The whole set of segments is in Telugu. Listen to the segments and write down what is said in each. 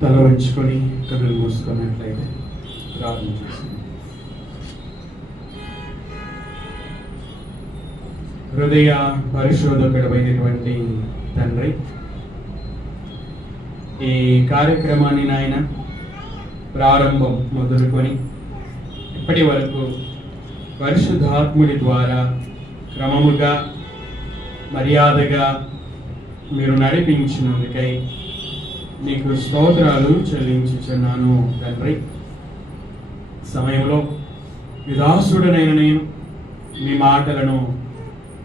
తల వంచుకొని కళ్ళు మూసుకున్నట్లయితే ప్రార్థన చేస్తుంది. హృదయ పరిశోధకుడమైనటువంటి తండ్రి, ఈ కార్యక్రమాన్ని నాయన ప్రారంభం మొదలుకొని ఇప్పటి వరకు పరిశుద్ధాత్ముడి ద్వారా క్రమముగా మర్యాదగా మీరు నడిపించినందుకై నీకు స్తోత్రాలు చెల్లించుచున్నాను తండ్రి. సమయంలో విదాసుడనైన నేను మీ మాటలను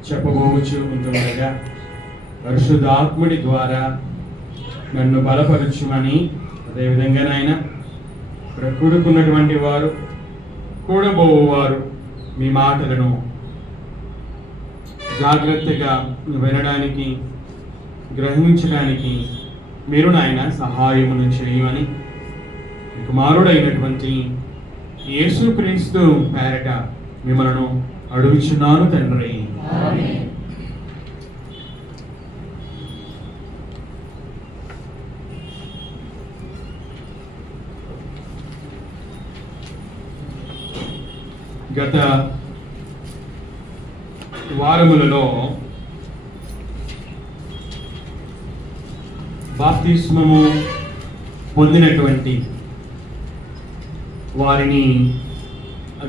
చెప్పబోవచ్చు ఉంటుండగా పరిశుద్ధాత్ముడి ద్వారా నన్ను బలపరచుమని, అదేవిధంగా నాయన కూడుకున్నటువంటి వారు కూడబోవారు మీ మాటలను జాగ్రత్తగా వినడానికి గ్రహించడానికి మీరు నాయన సహాయమును చేయమని కుమారుడైనటువంటి యేసుక్రీస్తు పేరట మిమ్మలను అడుగుచున్నాను తండ్రి. గత వారములలో బాప్తిస్మము పొందినటువంటి వారిని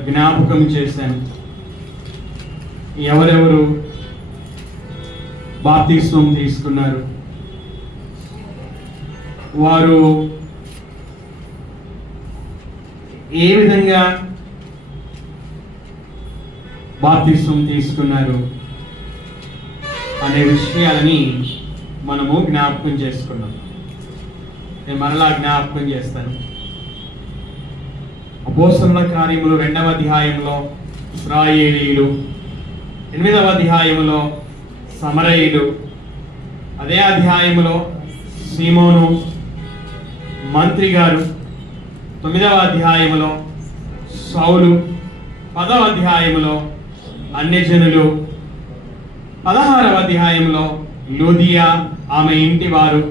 జ్ఞాపకం చేశాను. ఎవరెవరు బాప్తిస్మం తీసుకున్నారు, వారు ఏ విధంగా బాప్తిస్మం తీసుకున్నారు అనే విషయాలని మనము జ్ఞాపకం చేసుకున్నాం. నేను మరలా జ్ఞాపకం చేస్తాను. అపోస్తలుల కార్యములు 2వ అధ్యాయంలో ఇశ్రాయేలీయులు, 8వ అధ్యాయంలో సమరయులు, అదే అధ్యాయంలో సీమోను మంత్రి గారు, 9వ అధ్యాయంలో సౌలు, 10వ అధ్యాయంలో అన్యజనులు, 16వ అధ్యాయంలో లూదియా ఆమె ఇంటి వారు,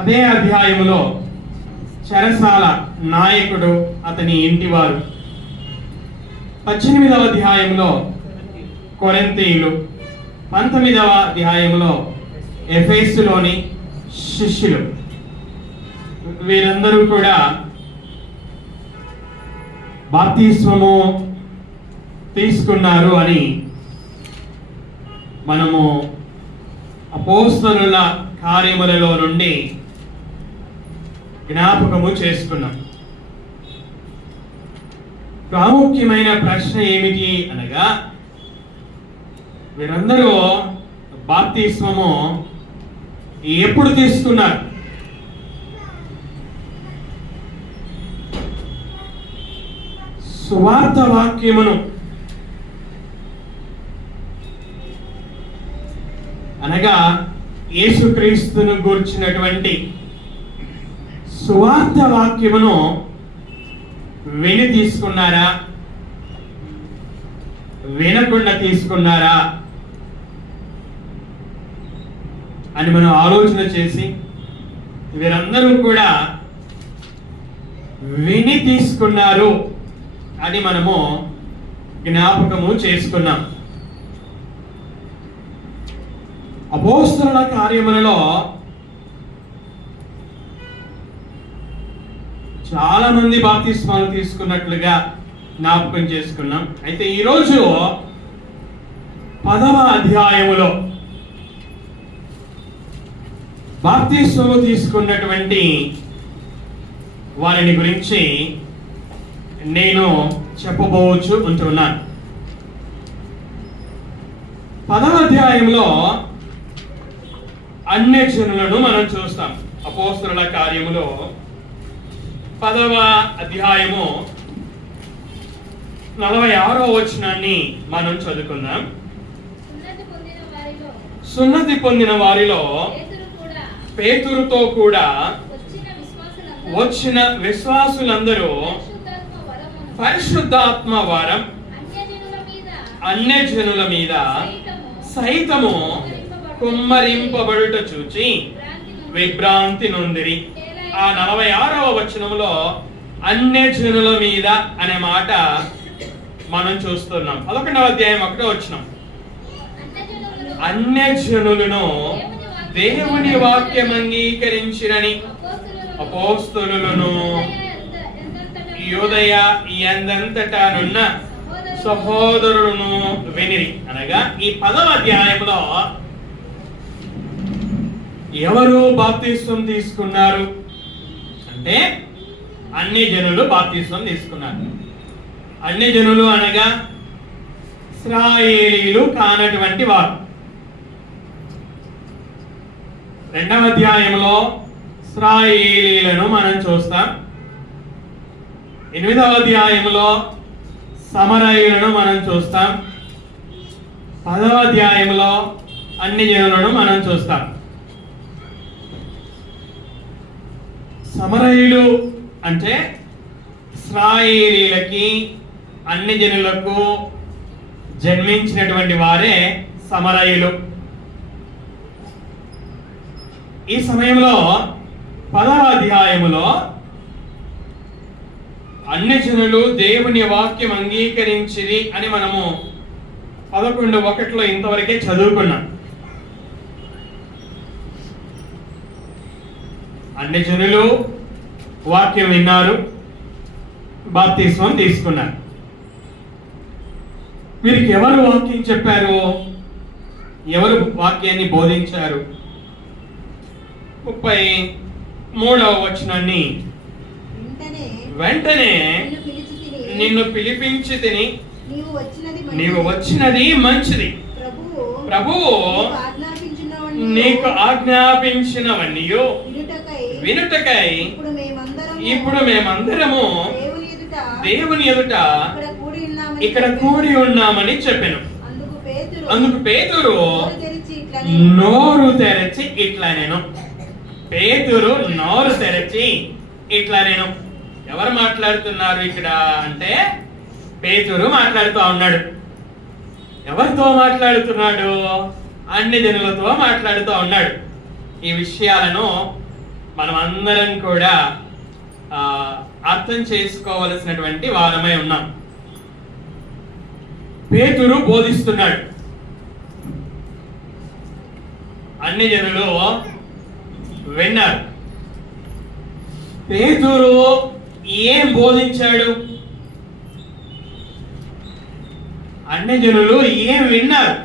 అదే అధ్యాయంలో చెరసాల నాయకుడు అతని ఇంటివారు, 18వ అధ్యాయంలో కొరింథీయులు, 19వ అధ్యాయంలో ఎఫెసులోని శిష్యులు. వీరందరూ కూడా బాప్తిస్మము తీసుకున్నారు అని మనము అపోస్తలుల కార్యములలో నుండి జ్ఞాపకము చేసుకున్నాం. ప్రాముఖ్యమైన ప్రశ్న ఏమిటి అనగా, వీరందరూ బాప్తిస్మము ఎప్పుడు తీసుకున్నారు? సువార్త వాక్యమును అనగా యేసుక్రీస్తును గూర్చినటువంటి సువార్త వాక్యమును విని తీసుకున్నారా, వినకుండా తీసుకున్నారా అని మనం ఆలోచన చేసి, వీరందరూ కూడా విని తీసుకున్నారు అని మనము జ్ఞాపకము చేసుకున్నాం. అపోస్తలుల కార్యములలో చాలా మంది బాప్తిస్మాలు తీసుకున్నట్లుగా జ్ఞాపకం చేసుకున్నాం. అయితే ఈరోజు 10వ అధ్యాయములో బాప్తిస్మము తీసుకున్నటువంటి వారిని గురించి నేను చెప్పబోవచ్చు ఉంటున్నాను. 10వ అధ్యాయంలో అన్యజనులను మనం చూస్తాం. అపోస్తలుల కార్యములో 10వ అధ్యాయము 46వ వచనాన్ని మనం చదువుకుందాం. సున్నతి పొందిన వారిలో పేతురుతో కూడా వచ్చిన విశ్వాసులందరూ పరిశుద్ధాత్మ వరం అన్యజనుల మీద సైతము కుమ్మరింపబడుట చూచి విభ్రాంతి నొందిరి. ఆ 46వ వచనంలో అన్యజనుల మీద అనే మాట మనం చూస్తున్నాం. 11వ అధ్యాయం 1వ వచనం, అన్యజనులను దేవుని వాక్యం అంగీకరించిరని అపోస్తలులను యూదయ ఎందంతటానున్న సహోదరులను వినిరి. అనగా ఈ 10వ అధ్యాయంలో ఎవరు బాప్తిస్వం తీసుకున్నారు అంటే అన్ని జనులు బాప్తిస్వం తీసుకున్నారు. అన్ని జనులు అనగా ఇశ్రాయేలీయులు కానటువంటి వారు. 2వ అధ్యాయంలో ఇశ్రాయేలీయులను మనం చూస్తాం. 8వ అధ్యాయంలో సమరయులను మనం చూస్తాం. 10వ అధ్యాయంలో అన్ని జనులను మనం చూస్తాం. సమరయులు అంటే ఇశ్రాయేలీయులకి అన్ని జనులకు జన్మించినటువంటి వారే సమరయులు. ఈ సమయంలో 10వ అధ్యాయములో అన్ని జనులు దేవుని వాక్యం అంగీకరించిరి అని మనము 11:1 ఇంతవరకే చదువుకున్నాం. అన్ని జనులు వాక్యం విన్నారు, బాప్తిస్మం తీసుకున్నారు. వీరికి ఎవరు వాక్యం చెప్పారు? ఎవరు వాక్యాన్ని బోధించారు? 33వ వచనాన్ని, వెంటనే నిన్ను పిలిపించి తిని నీవు వచ్చినది మంచిది, ప్రభువు నీకు ఆజ్ఞాపించినవన్నీ వినుటకై ఇప్పుడు మేమందరము దేవుని ఎదుట ఇక్కడ కూడి ఉన్నామని చెప్పాను. అందుకు పేతురు నోరు తెరచి ఇట్లా నేను ఎవరు మాట్లాడుతున్నారు ఇక్కడ అంటే పేతురు మాట్లాడుతూ ఉన్నాడు. ఎవరితో మాట్లాడుతున్నాడు? అన్ని జనులతో మాట్లాడుతూ ఉన్నాడు. ఈ విషయాలను మనం అందరం కూడా అర్థం చేసుకోవలసినటువంటి వారమై ఉన్నాం. పేతురు బోధిస్తున్నాడు. అన్ని జనులు విన్నారు. పేతురు ఏం బోధించాడు? అన్ని జనులు ఏం విన్నారు?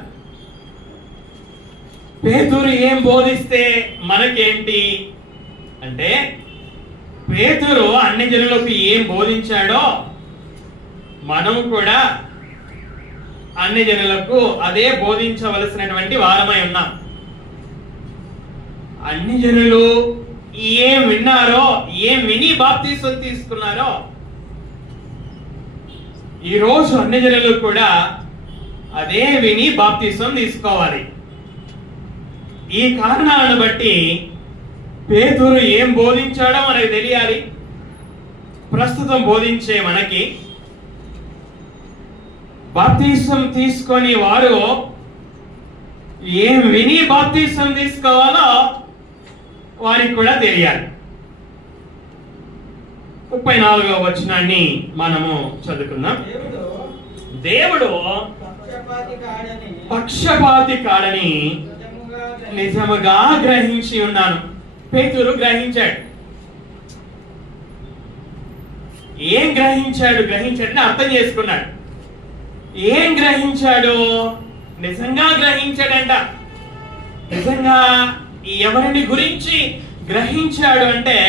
పేతురు ఏం బోధిస్తే మనకేంటి అంటే, పేతురు అన్ని జనులకు ఏం బోధించాడో మనం కూడా అన్ని జనులకు అదే బోధించవలసినటువంటి వారమై ఉన్నాం. అన్ని జనులు ఏం విన్నారో, ఏం విని బాప్తిస్మం తీసుకున్నారో, ఈ రోజు అన్ని జనులు కూడా అదే విని బాప్తిస్మం తీసుకోవాలి. ఈ కారణాలను బట్టి పేతురు ఏం బోధించాడో మనకు తెలియాలి. ప్రస్తుతం బోధించే మనకి బాప్తిస్మం తీసుకొని వారు ఏం విని బాప్తిస్మం తీసుకోవాలో వారికి కూడా తెలియాలి. 34వ వచనాన్ని మనము చదువుకుందాం. దేవుడు పక్షపాతి కాడని నిజముగా గ్రహించి ఉన్నాను. పేతురు గ్రహించాడు. ఏం గ్రహించాడు? గ్రహించాడని అర్థం చేసుకున్నాడు. ఏం గ్రహించాడు? నిజంగా గ్రహించాడంట. నిజంగా ఎవరిని గురించి గ్రహించాడు అంటే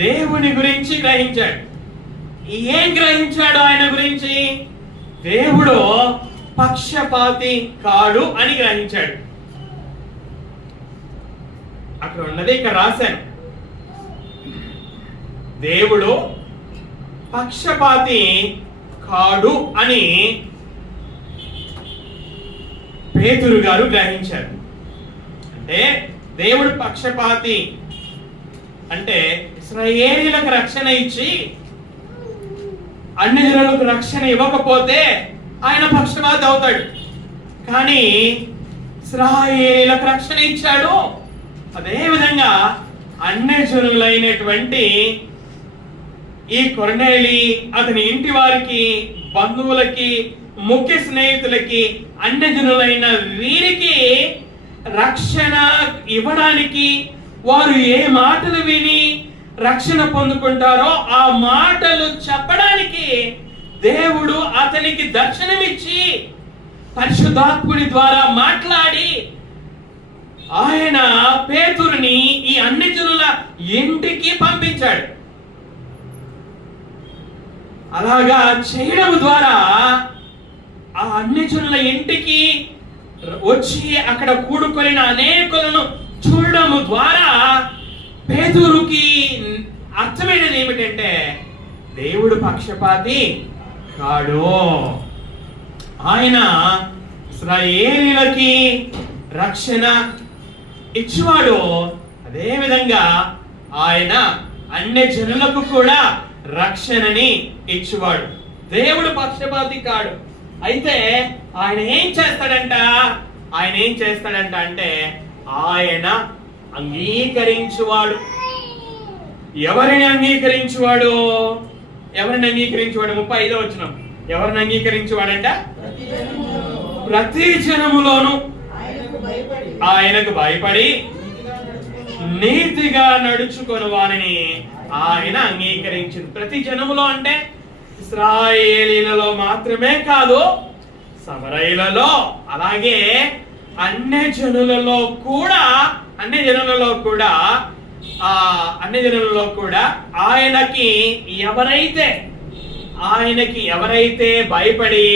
దేవుని గురించి గ్రహించాడు. ఏం గ్రహించాడు ఆయన గురించి? దేవుడు పక్షపాతి కాడు అని గ్రహించాడు. అక్కడ ఉన్నది ఇక్కడ రాశాను. దేవుడు పక్షపాతి కాడు అని పేతురు గారు గ్రహించారు. అంటే దేవుడు పక్షపాతి అంటే ఇశ్రాయేలీయులకు రక్షణ ఇచ్చి అన్ని జనులకు రక్షణ ఇవ్వకపోతే ఆయన పక్షపాతి అవుతాడు. కానీ ఇశ్రాయేలీయులకు రక్షణ ఇచ్చాడు, అదే విధంగా అన్యజనులైనటువంటి ఈ కొర్నేలి అతని ఇంటి వారికి, బంధువులకి, ముఖ్య స్నేహితులకి, అన్యజనులైన వీరికి రక్షణ ఇవ్వడానికి, వారు ఏ మాటలు విని రక్షణ పొందుకుంటారో ఆ మాటలు చెప్పడానికి దేవుడు అతనికి దర్శనమిచ్చి పరిశుద్ధాత్ముడి ద్వారా మాట్లాడి ఆయన పేతురుని ఈ అన్యజనుల ఇంటికి పంపించాడు. అలాగా చేయడం ద్వారా ఆ అన్యజనుల ఇంటికి వచ్చి అక్కడ కూడుకొనిన అనేకులను చూడడం ద్వారా పేతురుకి అర్థమైనది ఏమిటంటే దేవుడు పక్షపాతి కాడు. ఆయన ఇశ్రాయేలీయులకి రక్షణ ఇచ్చేవాడు, అదే విధంగా ఆయన అన్యజనులకు కూడా రక్షణని ఇచ్చేవాడు. దేవుడు పక్షపాతి కాడు. అయితే ఆయన ఏం చేస్తాడంట అంటే ఆయన అంగీకరించువాడు. ఎవరిని అంగీకరించువాడు? 35వ వచనం. ఎవరిని అంగీకరించువాడంట? ప్రతి జనములోను ఆయనకు భయపడి నీతిగా నడుచుకొని వారిని ఆయన అంగీకరించింది. ప్రతి జనములో అంటే ఇశ్రాయేలీలలో మాత్రమే కాదు, సమరయులలో, అలాగే అన్యజనులలో కూడా ఆయనకి ఎవరైతే భయపడి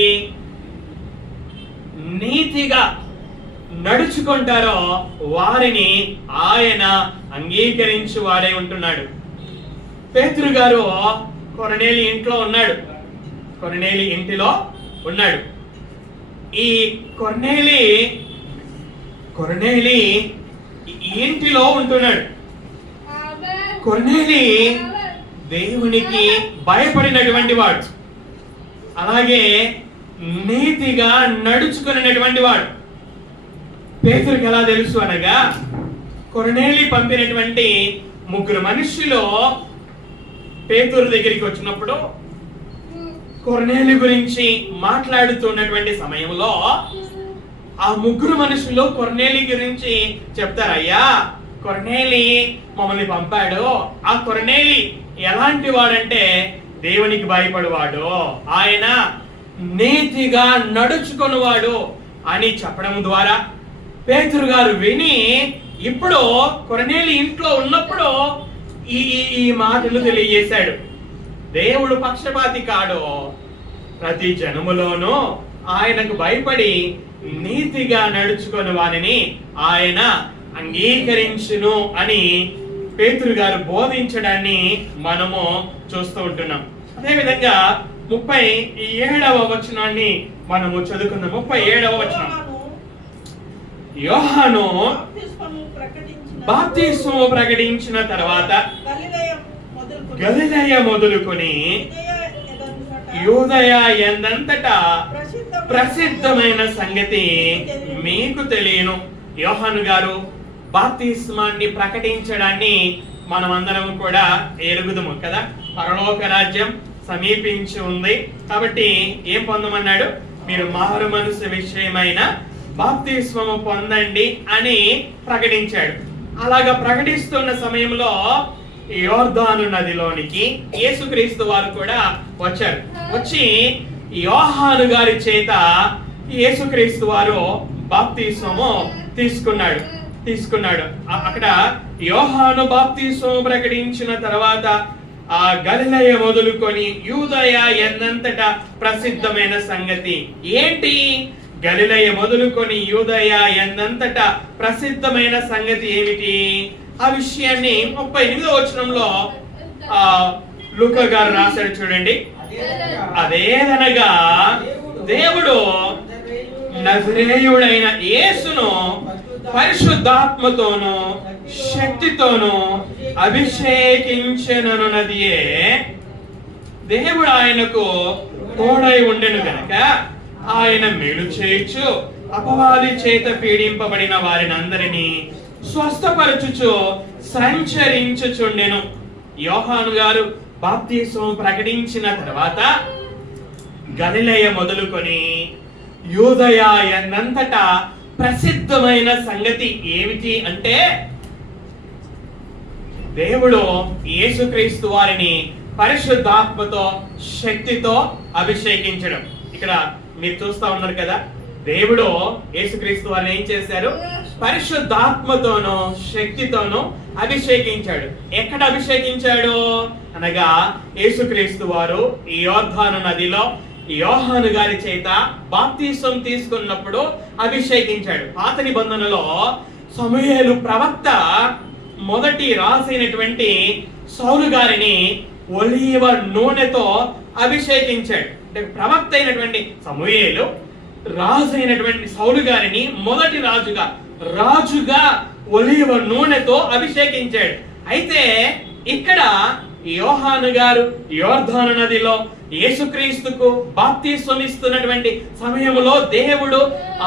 నీతిగా నడుచుకుంటారో వారిని ఆయన అంగీకరించి వాడే ఉంటున్నాడు. పేతురు గారు కొర్నేలి ఇంటిలో ఉన్నాడు. ఈ కొర్నేలి ఇంటిలో ఉంటున్నాడు. కొర్నేలి దేవునికి భయపడినటువంటి వాడు, అలాగే నీతిగా నడుచుకునేటువంటి వాడు. పేతురుకి ఎలా తెలుసు అనగా కొర్నేలి పంపినటువంటి 3 మనుషులు పేతురు దగ్గరికి వచ్చినప్పుడు కొర్నేలి గురించి మాట్లాడుతున్నటువంటి సమయంలో ఆ 3 మనుషులు కొర్నేలి గురించి చెప్తారు, అయ్యా కొర్నేలి మమ్మల్ని పంపాడు. ఆ కొర్నేలి ఎలాంటి వాడంటే దేవునికి భయపడువాడు, ఆయన నీతిగా నడుచుకునేవాడు అని చెప్పడం ద్వారా పేతురు గారు విని ఇప్పుడు కొర్నేలి ఇంట్లో ఉన్నప్పుడు ఈ మాటలు తెలియజేశాడు. దేవుడు పక్షపాతి కాడు, ప్రతి జనములోనూ ఆయనకు భయపడి నీతిగా నడుచుకుని వారిని ఆయన అంగీకరించును అని పేతురు గారు బోధించడాన్ని మనము చూస్తూ ఉంటున్నాం. అదేవిధంగా 37వ వచనాన్ని మనము చదువుకుందాం. 37వ వచనం. యోహాను బాప్తిస్మము ప్రకటించిన తర్వాత గలిలయ మొదలుకొని యూదయ ఎందంతటా ప్రసిద్ధమైన సంగతి మీకు తెలియను. యోహాను గారు బాప్తిస్మాన్ని ప్రకటించడాన్ని మనమందరం కూడా ఎరుగుదము కదా. పరలోక రాజ్యం సమీపించి ఉంది కాబట్టి ఏం పొందమన్నాడు? మీరు మారు మనసు విషయమైన బాప్తిస్మము పొందండి అని ప్రకటించాడు. అలాగా ప్రకటిస్తున్న సమయంలో యోర్దాను నదిలోనికి యేసుక్రీస్తు వారు కూడా వచ్చారు. వచ్చి యోహాను గారి చేత యేసుక్రీస్తు వారు బాప్తిస్మము తీసుకున్నాడు. అక్కడ యోహాను బాప్తిస్మము ప్రకటించిన తర్వాత ఆ గలిలయ మొదలుకొని యూదయ ఎన్నంతటా ప్రసిద్ధమైన సంగతి ఏంటి? గలిలయ మొదలుకొని యూదయ ఎన్నంతటా ప్రసిద్ధమైన సంగతి ఏమిటి? ఆ విషయాన్ని 38వ వచనంలో లూకా గారు రాశాడు చూడండి. అదేదనగా దేవుడు నజరేయుడైన యేసును పరిశుద్ధాత్మతోను శక్తితోను అభిషేకించెననున్నదియే. దేవుడు ఆయనకు తోడై ఉండెను గనక ఆయన మేలు చేయొచ్చు, అపవాది చేత పీడింపబడిన వారిని అందరినీ స్వస్థపరచుచు సంచరించుచుండెను. యోహాను గారు బాప్తిస్మం ప్రకటించిన తర్వాత గలిలయ మొదలుకొని యూదయ ఎన్నంతటా ప్రసిద్ధమైన సంగతి ఏమిటి అంటే దేవుడు యేసుక్రీస్తు వారిని పరిశుద్ధాత్మతో శక్తితో అభిషేకించడం. ఇక్కడ మీరు చూస్తా ఉన్నారు కదా, దేవుడు యేసుక్రీస్తు వారిని ఏం చేశారు? పరిశుద్ధాత్మతోనూ శక్తితోనూ అభిషేకించాడు. ఎక్కడ అభిషేకించాడు అనగా యేసుక్రీస్తు వారు ఈ యోర్దాను నదిలో యోహాను గారి చేత బాప్తిసం తీసుకున్నప్పుడు అభిషేకించాడు. పాత నిబంధనలో సమూయేలు ప్రవక్త మొదటి రాసైనటువంటి సౌలు గారిని ఒలీవ నూనెతో అభిషేకించాడు. అంటే ప్రవక్త అయినటువంటి సమూయేలు రాజు అయినటువంటి సౌలు గారిని మొదటి రాజుగా ఒలీవ నూనెతో అభిషేకించాడు. అయితే ఇక్కడ యోహాను గారు యోర్దాను నదిలో యేసుక్రీస్తుకు బాప్తిస్మం ఇస్తున్నటువంటి సమయంలో దేవుడు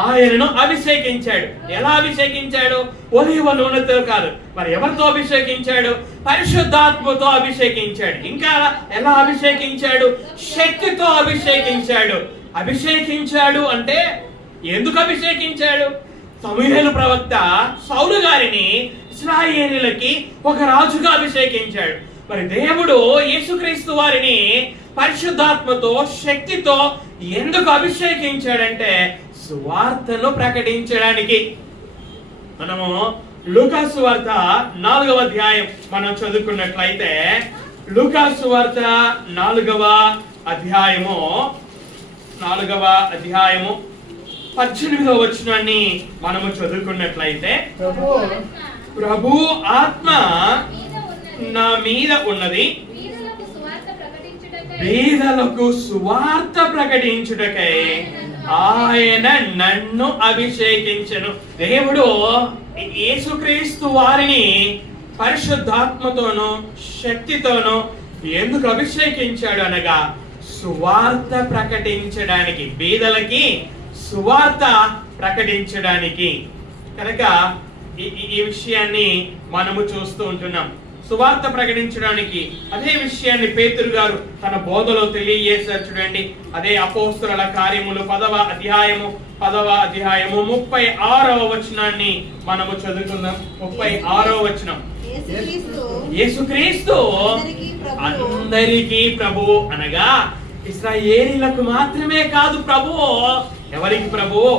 ఆయనను అభిషేకించాడు. ఎలా అభిషేకించాడు? ఒలీవ నూనెతో కాదు, మరి ఎవరితో అభిషేకించాడు? పరిశుద్ధాత్మతో అభిషేకించాడు. ఇంకా ఎలా అభిషేకించాడు? శక్తితో అభిషేకించాడు. అభిషేకించాడు అంటే ఎందుకు అభిషేకించాడు? సమూయేలు ప్రవక్త సౌలు గారిని ఇశ్రాయేలీయులకి ఒక రాజుగా అభిషేకించాడు. మరి దేవుడు యేసుక్రీస్తు వారిని పరిశుద్ధాత్మతో శక్తితో ఎందుకు అభిషేకించాడంటే సువార్తను ప్రకటించడానికి. మనము లూకాసు వార్త 4వ అధ్యాయం మనం చదువుకున్నట్లయితే లూకాసు వార్త 4వ అధ్యాయము 18వ వచనాన్ని మనము చదువుకున్నట్లయితే ప్రభు ఆత్మ నా మీద ఉన్నది, బీదలకు సువార్త ప్రకటించుటకై ఆయన నన్ను అభిషేకించెను. దేవుడు యేసుక్రీస్తు వారిని పరిశుద్ధాత్మతోనూ శక్తితోనూ ఎందుకు అభిషేకించాడు అనగా సువార్త ప్రకటించడానికి, బీదలకి సువార్త ప్రకటించడానికి. కనుక ఈ విషయాన్ని మనము చూస్తూ ఉంటున్నాం. సువార్త ప్రకటించడానికి అదే విషయాన్ని పేతురు గారు తన బోధలో తెలియజేశారు. చూడండి, అదే అపోస్తలుల కార్యములు 10వ అధ్యాయము 36వ వచనాన్ని మనము చదువుకుందాం. 36వ వచనం. యేసుక్రీస్తు అందరికీ ప్రభువు అనగా ఇశ్రాయేలీయులకు మాత్రమే కాదు ప్రభువు. ఎవరికి ప్రభువు?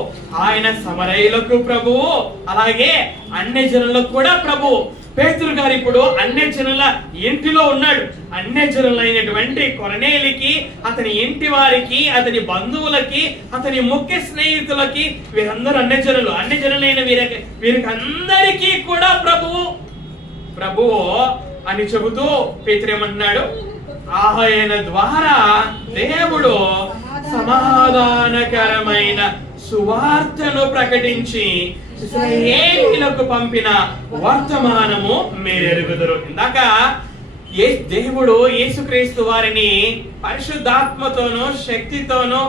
ఆయన సమరయులకు ప్రభువు, అలాగే అన్య జనులకు కూడా ప్రభువు. పేతురు గారు ఇప్పుడు అన్య జనుల ఇంటిలో ఉన్నాడు. అన్య జనులైనటువంటి కొర్నేలికి, అతని ఇంటి వారికి, అతని బంధువులకి, అతని ముఖ్య స్నేహితులకి, వీరందరూ అన్య జనులైన వీరికి అందరికీ కూడా ప్రభువు అని చెబుతూ పేతురు ఏమంటున్నాడు? ఆయన ద్వారా దేవుడు సమాధానకరమైన సువార్తను ప్రకటించి ఇశ్రాయేలీయులకు పంపిన వర్తమానము మీరు ఎరుగుదురు. ఇందాక దేవుడు యేసుక్రీస్తు వారిని పరిశుద్ధాత్మతోనూ శక్తితోనూ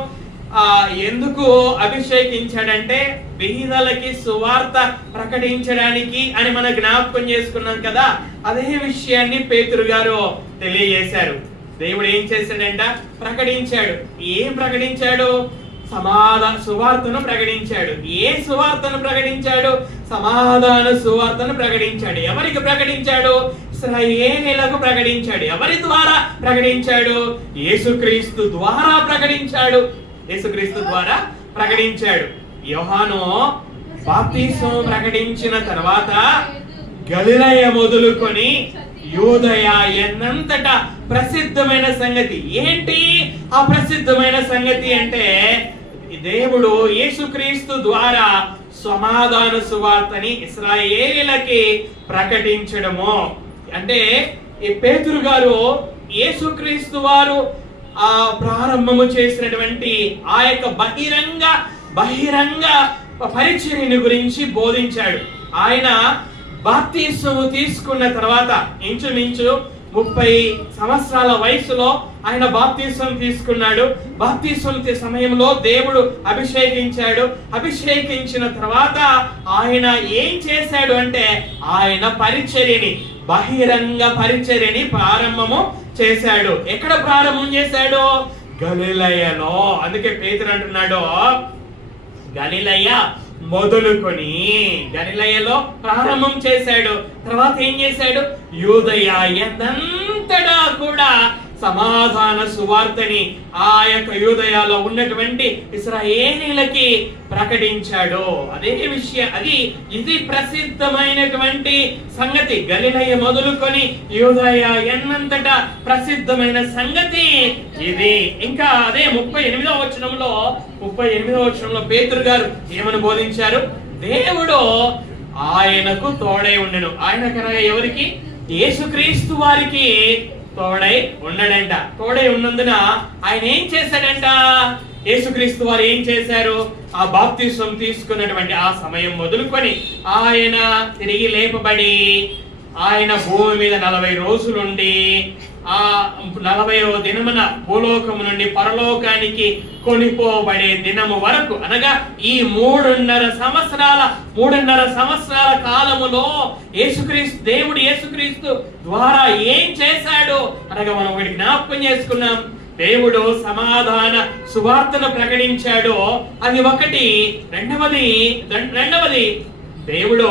ఎందుకు అభిషేకించాడంటే బీదలకి సువార్త ప్రకటించడానికి అని మనం జ్ఞాపకం చేసుకున్నాం కదా. అదే విషయాన్ని పేతురు గారు తెలియజేశారు. దేవుడు ఏం చేశాడంట? ప్రకటించాడు. ఏం ప్రకటించాడు? సువార్తను ప్రకటించాడు. ఏ సువార్తను ప్రకటించాడు? సమాధాన సువార్తను ప్రకటించాడు. ఎవరికి ప్రకటించాడు? ఇశ్రాయేలీయులకు ప్రకటించాడు. ఎవరి ద్వారా ప్రకటించాడు? యేసుక్రీస్తు ద్వారా ప్రకటించాడు. యేసుక్రీస్తు ద్వారా ప్రకటించాడు. యోహాను బాప్తిస్మం ప్రకటించిన తర్వాత గలిలయ మొదలుకొని యూదయ ఎన్నంతటా ప్రసిద్ధమైన సంగతి ఏంటి? ఆ ప్రసిద్ధమైన సంగతి అంటే దేవుడు యేసుక్రీస్తు ద్వారా సమాధాన సువార్తని ఇశ్రాయేలీయులకి ప్రకటించడము. అంటే ఈ పేతురు గారు యేసుక్రీస్తు వారు ప్రారంభము చేసినటువంటి ఆ యొక్క బహిరంగ పరిచర్యని గురించి బోధించాడు. ఆయన బాప్తిస్మము తీసుకున్న తర్వాత ఇంచుమించు 30 సంవత్సరాల వయసులో ఆయన బాప్తిస్వం తీసుకున్నాడు. బాప్తిస్వం సమయంలో దేవుడు అభిషేకించిన తర్వాత ఆయన ఏం చేశాడు అంటే ఆయన పరిచర్యని, బహిరంగ పరిచర్యని ప్రారంభము చేశాడు. ఎక్కడ ప్రారంభం చేశాడు? గలిలయలో. అందుకే పేతురు అంటున్నాడు, గలిలయ మొదలుకొని గలిలయలో ప్రారంభం చేశాడు. తర్వాత ఏం చేశాడు? యూదయ ఎంతంతటా కూడా సమాధాన సువార్తని ఆ యొక్క యూదయలో ఉన్నటువంటి ఇశ్రాయేలీయులకి ప్రకటించాడు. ఇది ప్రసిద్ధమైనటువంటి సంగతి. గలిలయ మొదలుకొని యూదయ ఎన్నంతటా ప్రసిద్ధమైన సంగతి ఇది. ఇంకా అదే 38వ వచనంలో పేతురు గారు ఏమని బోధించారు? దేవుడు ఆయనకు తోడై ఉండెను. ఆయన కనుక ఎవరికి? యేసుక్రీస్తు వారికి తోడై ఉన్నాడంట. తోడై ఉన్నందున ఆయన ఏం చేశాడంట? యేసుక్రీస్తు వారు ఏం చేశారు? ఆ బాప్తిస్వం తీసుకున్నటువంటి ఆ సమయం మొదలుకొని ఆయన తిరిగి లేపబడి ఆయన భూమి మీద 40 రోజులుండి ఆ 40వ దినమున భూలోకము నుండి పరలోకానికి కొనిపోబడే దినము వరకు, అనగా ఈ 3.5 సంవత్సరాల కాలములో దేవుడు యేసుక్రీస్తు ద్వారా ఏం చేశాడు అనగా మనం ఒకటి జ్ఞాపకం చేసుకున్నాం. దేవుడు సమాధాన సువార్తను ప్రకటించాడు. అది ఒకటి. రెండవది దేవుడు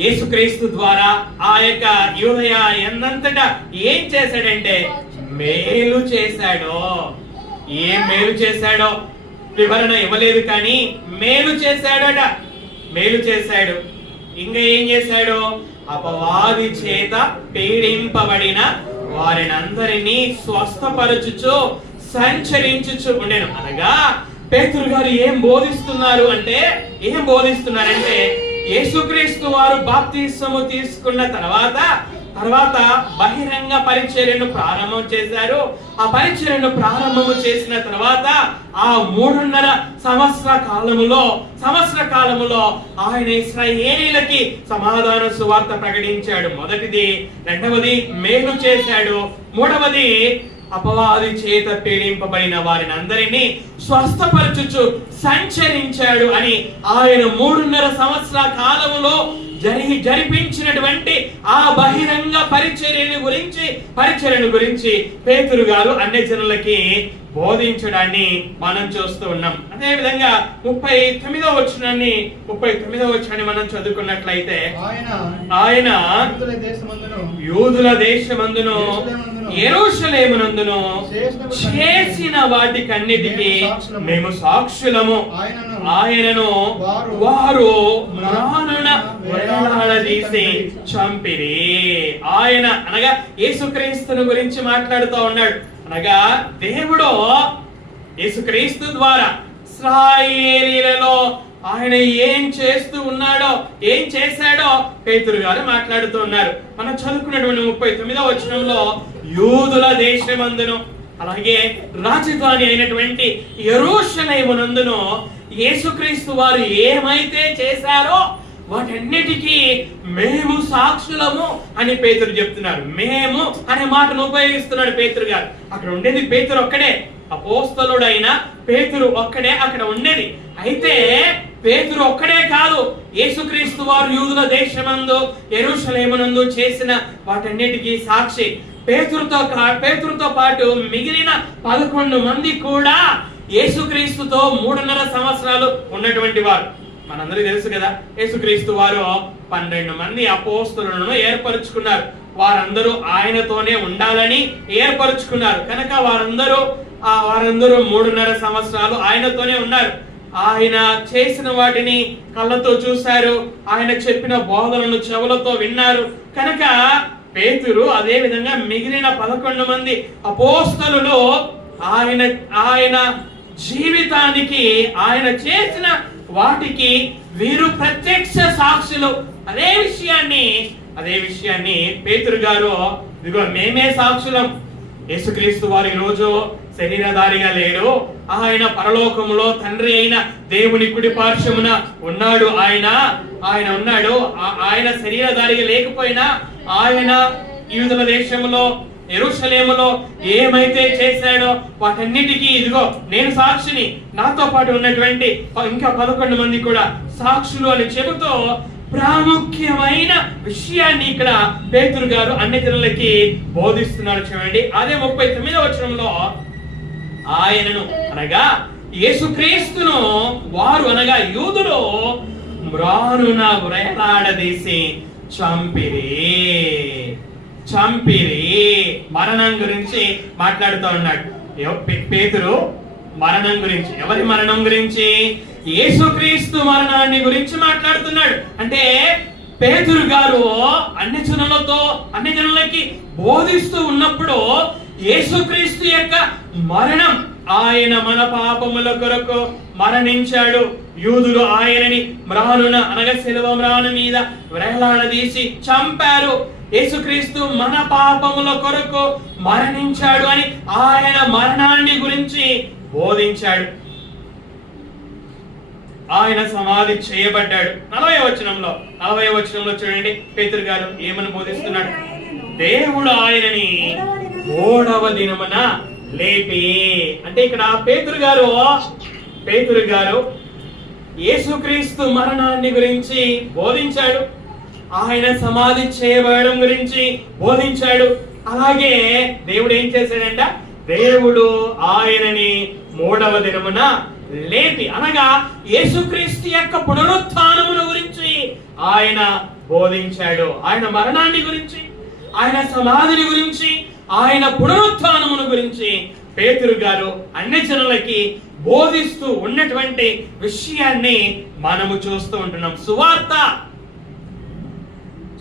యేసుక్రీస్తు ద్వారా ఆ యొక్క యూదయ ఎన్నంతటా ఏం చేశాడంటే మేలు చేశాడు. ఏం మేలు చేశాడో వివరణ ఇవ్వలేదు, కానీ మేలు చేశాడట. మేలు చేశాడు. ఇంకా ఏం చేశాడు? అపవాది చేత పీడింపబడిన వారినందరినీ స్వస్థపరచుచు సంచరించుచు ఉండెను. అనగా పేతురు గారు ఏం బోధిస్తున్నారంటే యేసుక్రీస్తు వారు బాప్తిస్మము తీసుకున్న తర్వాత బహిరంగ పరిచర్యను ప్రారంభం చేశారు. ఆ పరిచర్యను ప్రారంభము చేసిన తర్వాత ఆ 3.5 సంవత్సర కాలములో ఆయన ఇశ్రాయేలీయులకి సమాధాన సువార్త ప్రకటించాడు. మొదటిది. రెండవది మేలు చేశాడు. మూడవది అపవాది చేత పీడింపబడిన వారిని అందరినీ స్వస్థపరచుచు సంచరించాడు అని ఆయన 3.5 సంవత్సరాల కాలములో జరిపించినటువంటి ఆ బహిరంగ పరిచర్యను గురించి పేతురు గారు అన్ని జనులకి బోధించడాన్ని మనం చూస్తూ ఉన్నాం. అదే విధంగా 39వ వచనాన్ని మనం చదువుకున్నట్లయితే ఆయన యూదుల దేశమందును యెరూషలేమునందును చేసిన వాటికన్నిటికీ మేము సాక్షులము. ఆయనను వారు మ్రానున వేలాడదీసి చంపిరి. ఆయన అనగా యేసుక్రీస్తుని గురించి మాట్లాడుతూ ఉన్నాడు. అనగా దేవుడు యేసుక్రీస్తు ద్వారా ఇశ్రాయేలీయులలో ఆయన ఏం చేశాడో పేతురు గారు మాట్లాడుతూ ఉన్నారు. మనం చదువుకున్నటువంటి 39వ వచనంలో యూదుల దేశమందును అలాగే రాజధాని అయినటువంటి యెరూషలేమునందును యేసుక్రీస్తు వారు ఏమైతే చేశారో వాటన్నిటికీ మేము సాక్షులము అని పేతురు చెప్తున్నారు. మేము అనే మాటను ఉపయోగిస్తున్నాడు పేతురు గారు. అక్కడ ఉండేది పేతురు ఒక్కడే, అపోస్తలుడైన పేతురు ఒక్కడే అక్కడ ఉండేది. అయితే పేతురు ఒక్కడే కాదు, యేసుక్రీస్తు వారు యూదుల దేశమందు యెరూషలేమునందు చేసిన వాటన్నిటికీ సాక్షి. పేతురుతో పాటు మిగిలిన 11 మంది కూడా యేసుక్రీస్తుతో 3.5 సంవత్సరాలు ఉన్నటువంటి వారు. మనందరికీ తెలుసు కదా, యేసుక్రీస్తు వారు 12 మంది అపోస్తలులను ఏర్పరుచుకున్నారు. వారందరూ ఆయనతోనే ఉండాలని ఏర్పరుచుకున్నారు కనుక వారందరూ 3.5 సంవత్సరాలు ఆయనతోనే ఉన్నారు. ఆయన చేసిన వాటిని కళ్ళతో చూశారు, ఆయన చెప్పిన బోధనలను చెవులతో విన్నారు. కనుక పేతురు అదే విధంగా మిగిలిన 11 మంది అపోస్తలులు ఆయన జీవితానికి, ఆయన చేసిన వాటికి వీరు ప్రత్యక్ష సాక్షులు. అదే విషయాన్ని పేతురు గారు, ఇదిగో మేమే సాక్షులం. యేసుక్రీస్తు వారు ఈరోజు శరీరధారిగా లేడు, ఆయన పరలోకములో తండ్రి అయిన దేవుని కుడి పార్శ్వమున ఉన్నాడు. ఆయన ఉన్నాడు. ఆయన శరీరధారిగా లేకపోయినా ఆయన యూదుల దేశంలో యెరూషలేములో ఏమైతే చేశాడో వాటన్నిటికీ ఇదిగో నేను సాక్షిని, నాతో పాటు ఉన్నటువంటి ఇంకా 11 మంది కూడా సాక్షులు అని చెబుతూ ప్రాముఖ్యమైన విషయాన్ని ఇక్కడ పేతురు గారు అన్ని జనులకి బోధిస్తున్నారు. చూడండి, అదే 39వ వచనంలో ఆయనను అనగా యేసుక్రీస్తును వారు అనగా యూదులు మ్రానున వ్రేలాడదీసి చంపిరి. మరణం గురించి మాట్లాడుతూ ఉన్నాడు పేతురు. మరణం గురించి, ఎవరి మరణం గురించి? యేసుక్రీస్తు మరణాన్ని గురించి మాట్లాడుతున్నాడు. అంటే పేతురు గారు అన్ని జనులకి బోధిస్తూ ఉన్నప్పుడు యేసుక్రీస్తు యొక్క మరణం, ఆయన మన పాపముల కొరకు మరణించాడు. యూదులు ఆయనని మ్రానున అనగా శిలువ మ్రాను మీద వ్రేలాడదీసి చంపారు. యేసుక్రీస్తు మన పాపముల కొరకు మరణించాడు అని ఆయన మరణాన్ని గురించి బోధించాడు. ఆయన సమాధి చేయబడ్డాడు. 40వ వచనంలో చూడండి పేతురు గారు ఏమని బోధిస్తున్నాడు? దేవుడు ఆయనని 3వ దినమున లేపి. అంటే ఇక్కడ పేతురు గారు యేసుక్రీస్తు మరణాన్ని గురించి బోధించాడు, ఆయన సమాధి చేయబడడం గురించి బోధించాడు. అలాగే దేవుడు ఏం చేశాడంట? దేవుడు ఆయనని 3వ దినమున లేపి అనగా యేసుక్రీస్తు యొక్క పునరుత్థానమును గురించి ఆయన బోధించాడు. ఆయన మరణాన్ని గురించి, ఆయన సమాధిని గురించి, ఆయన పునరుత్థానమును గురించి పేతురు గారు అన్ని జనులకి బోధిస్తూ ఉన్నటువంటి విషయాన్ని మనము చూస్తూ ఉంటున్నాం.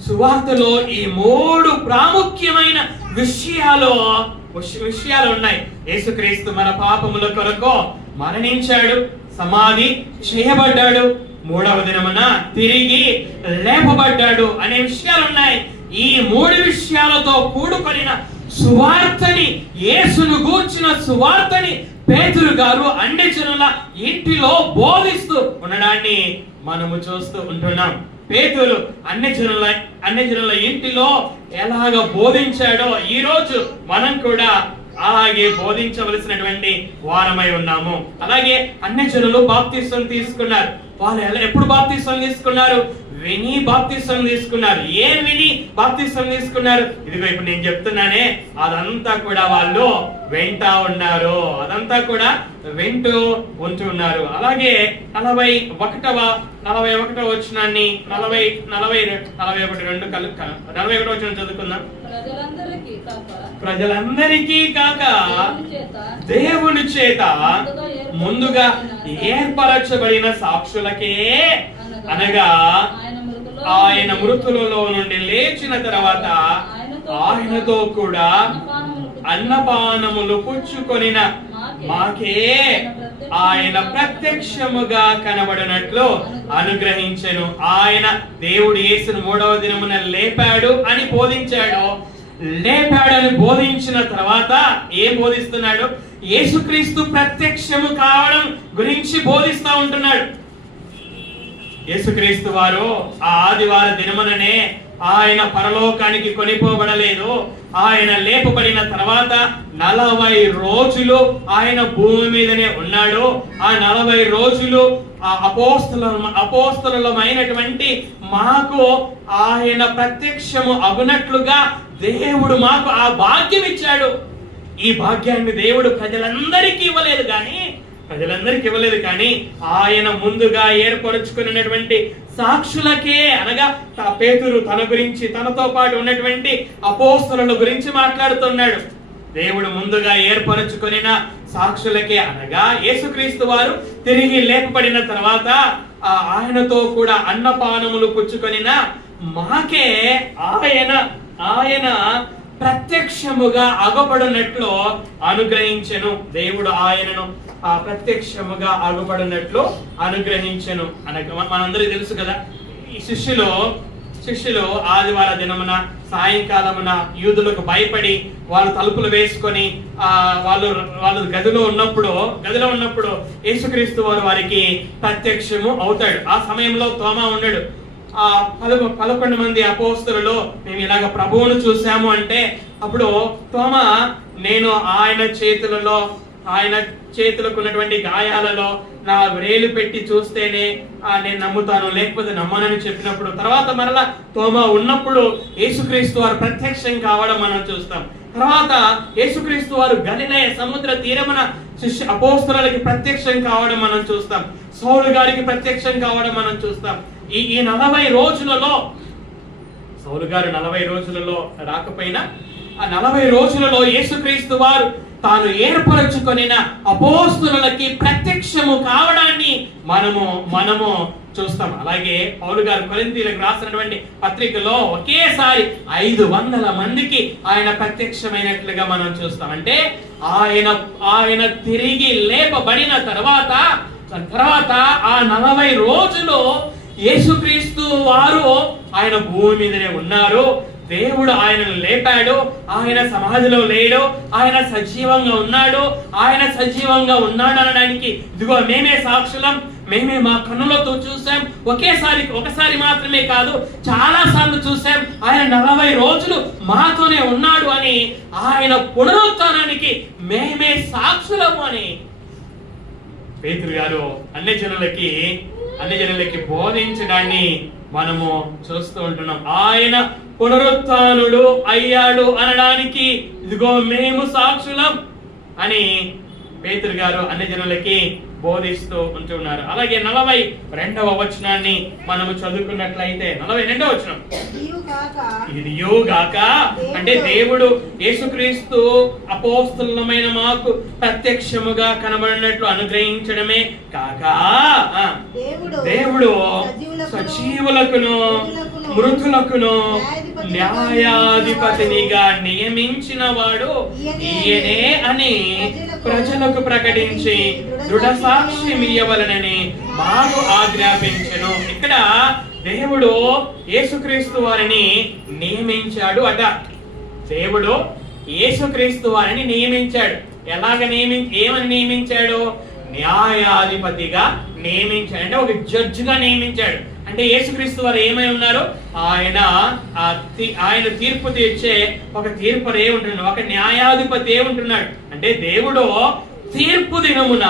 సువార్తలో ఈ 3 ప్రాముఖ్యమైన విషయాలు ఉన్నాయి. యేసుక్రీస్తు మన పాపముల కొరకు మరణించాడు, సమాధి చేయబడ్డాడు, 3వ దినమున తిరిగి లేపబడ్డాడు అనే విషయాలు ఉన్నాయి. ఈ 3 విషయాలతో కూడుకొనిన సువార్తని, యేసును గూర్చిన సువార్తని పేతురు గారు అన్ని జనుల ఇంటిలో బోధిస్తూ ఉండడాన్ని మనము చూస్తూ ఉంటున్నాం. పేతురు అన్ని జనుల ఇంటిలో ఎలాగ బోధించాడో ఈ రోజు మనం కూడా అలాగే బోధించవలసినటువంటి వారమై ఉన్నాము. అలాగే అన్ని జనులు బాప్తిస్వం తీసుకున్నారు. వాళ్ళు ఎప్పుడు బాప్తిస్వం తీసుకున్నారు? విని బాప్తిస్వం తీసుకున్నారు. ఏం విని బాప్తిస్వం తీసుకున్నారు? ఇదిగో ఇప్పుడు నేను చెప్తున్నానే, అదంతా కూడా వాళ్ళు వింటూ ఉన్నారు, అదంతా కూడా వింటూ ఉంటున్నారు. అలాగే 41వ వచనాన్ని 41 వచనం చదువుకుందాం. ప్రజలందరికీ కాక దేవుని చేత ముందుగా ఏర్పరచబడిన సాక్షులకే అనగా ఆయన మృతులలో నుండి లేచిన తర్వాత ఆయనతో కూడా అన్నపానములు పుచ్చుకొనిన మాకే ఆయన ప్రత్యక్షముగా కనబడినట్లు అనుగ్రహించెను. ఆయన దేవుడు యేసును 3వ దినమున లేపాడు అని బోధించాడు. లేపాడని బోధించిన తర్వాత ఏం బోధిస్తున్నాడు? యేసుక్రీస్తు ప్రత్యక్షము కావడం గురించి బోధిస్తా ఉంటున్నాడు. యేసుక్రీస్తు వారు ఆ ఆదివార దినముననే ఆయన పరలోకానికి కొనిపోబడలేదు. ఆయన లేపబడిన తర్వాత 40 రోజులు ఆయన భూమి మీదనే ఉన్నాడు. ఆ 40 రోజులు అపోస్తలులమైనటువంటి మాకు ఆయన ప్రత్యక్షము అగునట్లుగా దేవుడు మాకు ఆ భాగ్యం ఇచ్చాడు. ఈ భాగ్యాన్ని దేవుడు ప్రజలందరికీ ఇవ్వలేదు కానీ ఆయన ముందుగా ఏర్పరచుకున్నటువంటి సాక్షులకే అనగా పేతురు తన గురించి, తనతో పాటు ఉన్నటువంటి అపోస్తలుల గురించి మాట్లాడుతున్నాడు. దేవుడు ముందుగా ఏర్పరచుకొనిన సాక్షులకే అనగా యేసుక్రీస్తు వారు తిరిగి లేపబడిన తర్వాత ఆయనతో కూడా అన్నపానములు పుచ్చుకొనిన మాకే ఆయన ప్రత్యక్షముగా అగపడినట్లు అనుగ్రహించెను. దేవుడు ఆయనను ప్రత్యక్షముగా అగపడినట్లు అనుగ్రహించెను అనగా మనందరికీ తెలుసు కదా. ఈ శిష్యులు ఆదివార దినమున సాయంకాలమున యూదులకు భయపడి వాళ్ళు తలుపులు వేసుకొని వాళ్ళు గదిలో ఉన్నప్పుడు యేసుక్రీస్తు వారు వారికి ప్రత్యక్షము అవుతాడు. ఆ సమయంలో తోమా ఉన్నాడు. 11 మంది అపోస్తలులో మేము ఇలాగ ప్రభువును చూసాము అంటే, అప్పుడు తోమా నేను ఆయన చేతులకు ఉన్నటువంటి గాయాలలో నా వేలు పెట్టి చూస్తేనే నేను నమ్ముతాను, లేకపోతే నమ్మనని చెప్పినప్పుడు, తర్వాత మరలా తోమా ఉన్నప్పుడు యేసుక్రీస్తు వారు ప్రత్యక్షం కావడం మనం చూస్తాం. తర్వాత యేసుక్రీస్తు వారు గలిలయ సముద్ర తీరమున అపోస్తలులకి ప్రత్యక్షం కావడం మనం చూస్తాం. సౌలు గారికి ప్రత్యక్షం కావడం మనం చూస్తాం. ఈ 40 రోజులలో సౌలు గారు 40 రోజులలో రాకపోయినా, ఆ 40 రోజులలో యేసుక్రీస్తు వారు తాను ఏర్పరచుకొనిన అపోస్తలులకి ప్రత్యక్షము కావడాన్ని మనము చూస్తాం. అలాగే పౌలు గారు కొరింథీయులకు రాసినటువంటి పత్రికలో ఒకేసారి 500 మందికి ఆయన ప్రత్యక్షమైనట్లుగా మనం చూస్తాం. అంటే ఆయన తిరిగి లేపబడిన తర్వాత ఆ 40 రోజులు యేసుక్రీస్తు వారు ఆయన భూమి మీదనే ఉన్నారు. దేవుడు ఆయనను లేపాడు. ఆయన సమాధిలో లేడు, ఆయన సజీవంగా ఉన్నాడు. ఆయన సజీవంగా ఉన్నాడు అనడానికి ఇదిగో మేమే సాక్షులం, మేమే మా కన్నులతో చూసాం. ఒకసారి మాత్రమే కాదు, చాలా సార్లు చూసాం. ఆయన 40 రోజులు మాతోనే ఉన్నాడు అని, ఆయన పునరుత్థానానికి మేమే సాక్షులము అని పేతురు గారు అన్ని జనులకి బోధించడాన్ని మనము చూస్తూ ఉంటున్నాం. ఆయన పునరుత్థానుడు అయ్యాడు అనడానికి ఇదిగో మేము సాక్షులం అని పేతురు గారు అన్ని జనులకి బోధిస్తూ ఉంటున్నారు. అలాగే 42వ వచనాన్ని మనము చదువుకున్నట్లయితే 42వ వచనం, ఇదియో గాక అంటే దేవుడు యేసుక్రీస్తు అపోస్తలులమైన మాకు ప్రత్యక్షముగా కనబడినట్లు అనుగ్రహించడమే కాక, దేవుడు సజీవులకును మృతులకును న్యాయాధిపతినిగా నియమించిన వాడు ఈయనే అని ప్రజలకు ప్రకటించి దృఢ సాక్ష్యం ఇయ్యవలనని మాకు ఆజ్ఞాపించెను. ఇక్కడ దేవుడు యేసుక్రీస్తు వారిని నియమించాడు అట. దేవుడు యేసుక్రీస్తు వారిని నియమించాడు. ఏమని నియమించాడు? న్యాయాధిపతిగా నియమించాడు. అంటే ఒక జడ్జిగా నియమించాడు. అంటే యేసుక్రీస్తు వారు ఏమై ఉన్నారు? ఆయన తీర్పు తీర్చే ఒక తీర్పు ఉంటున్నాడు, ఒక న్యాయాధిపతి ఉంటున్నాడు. అంటే దేవుడు తీర్పు దినమున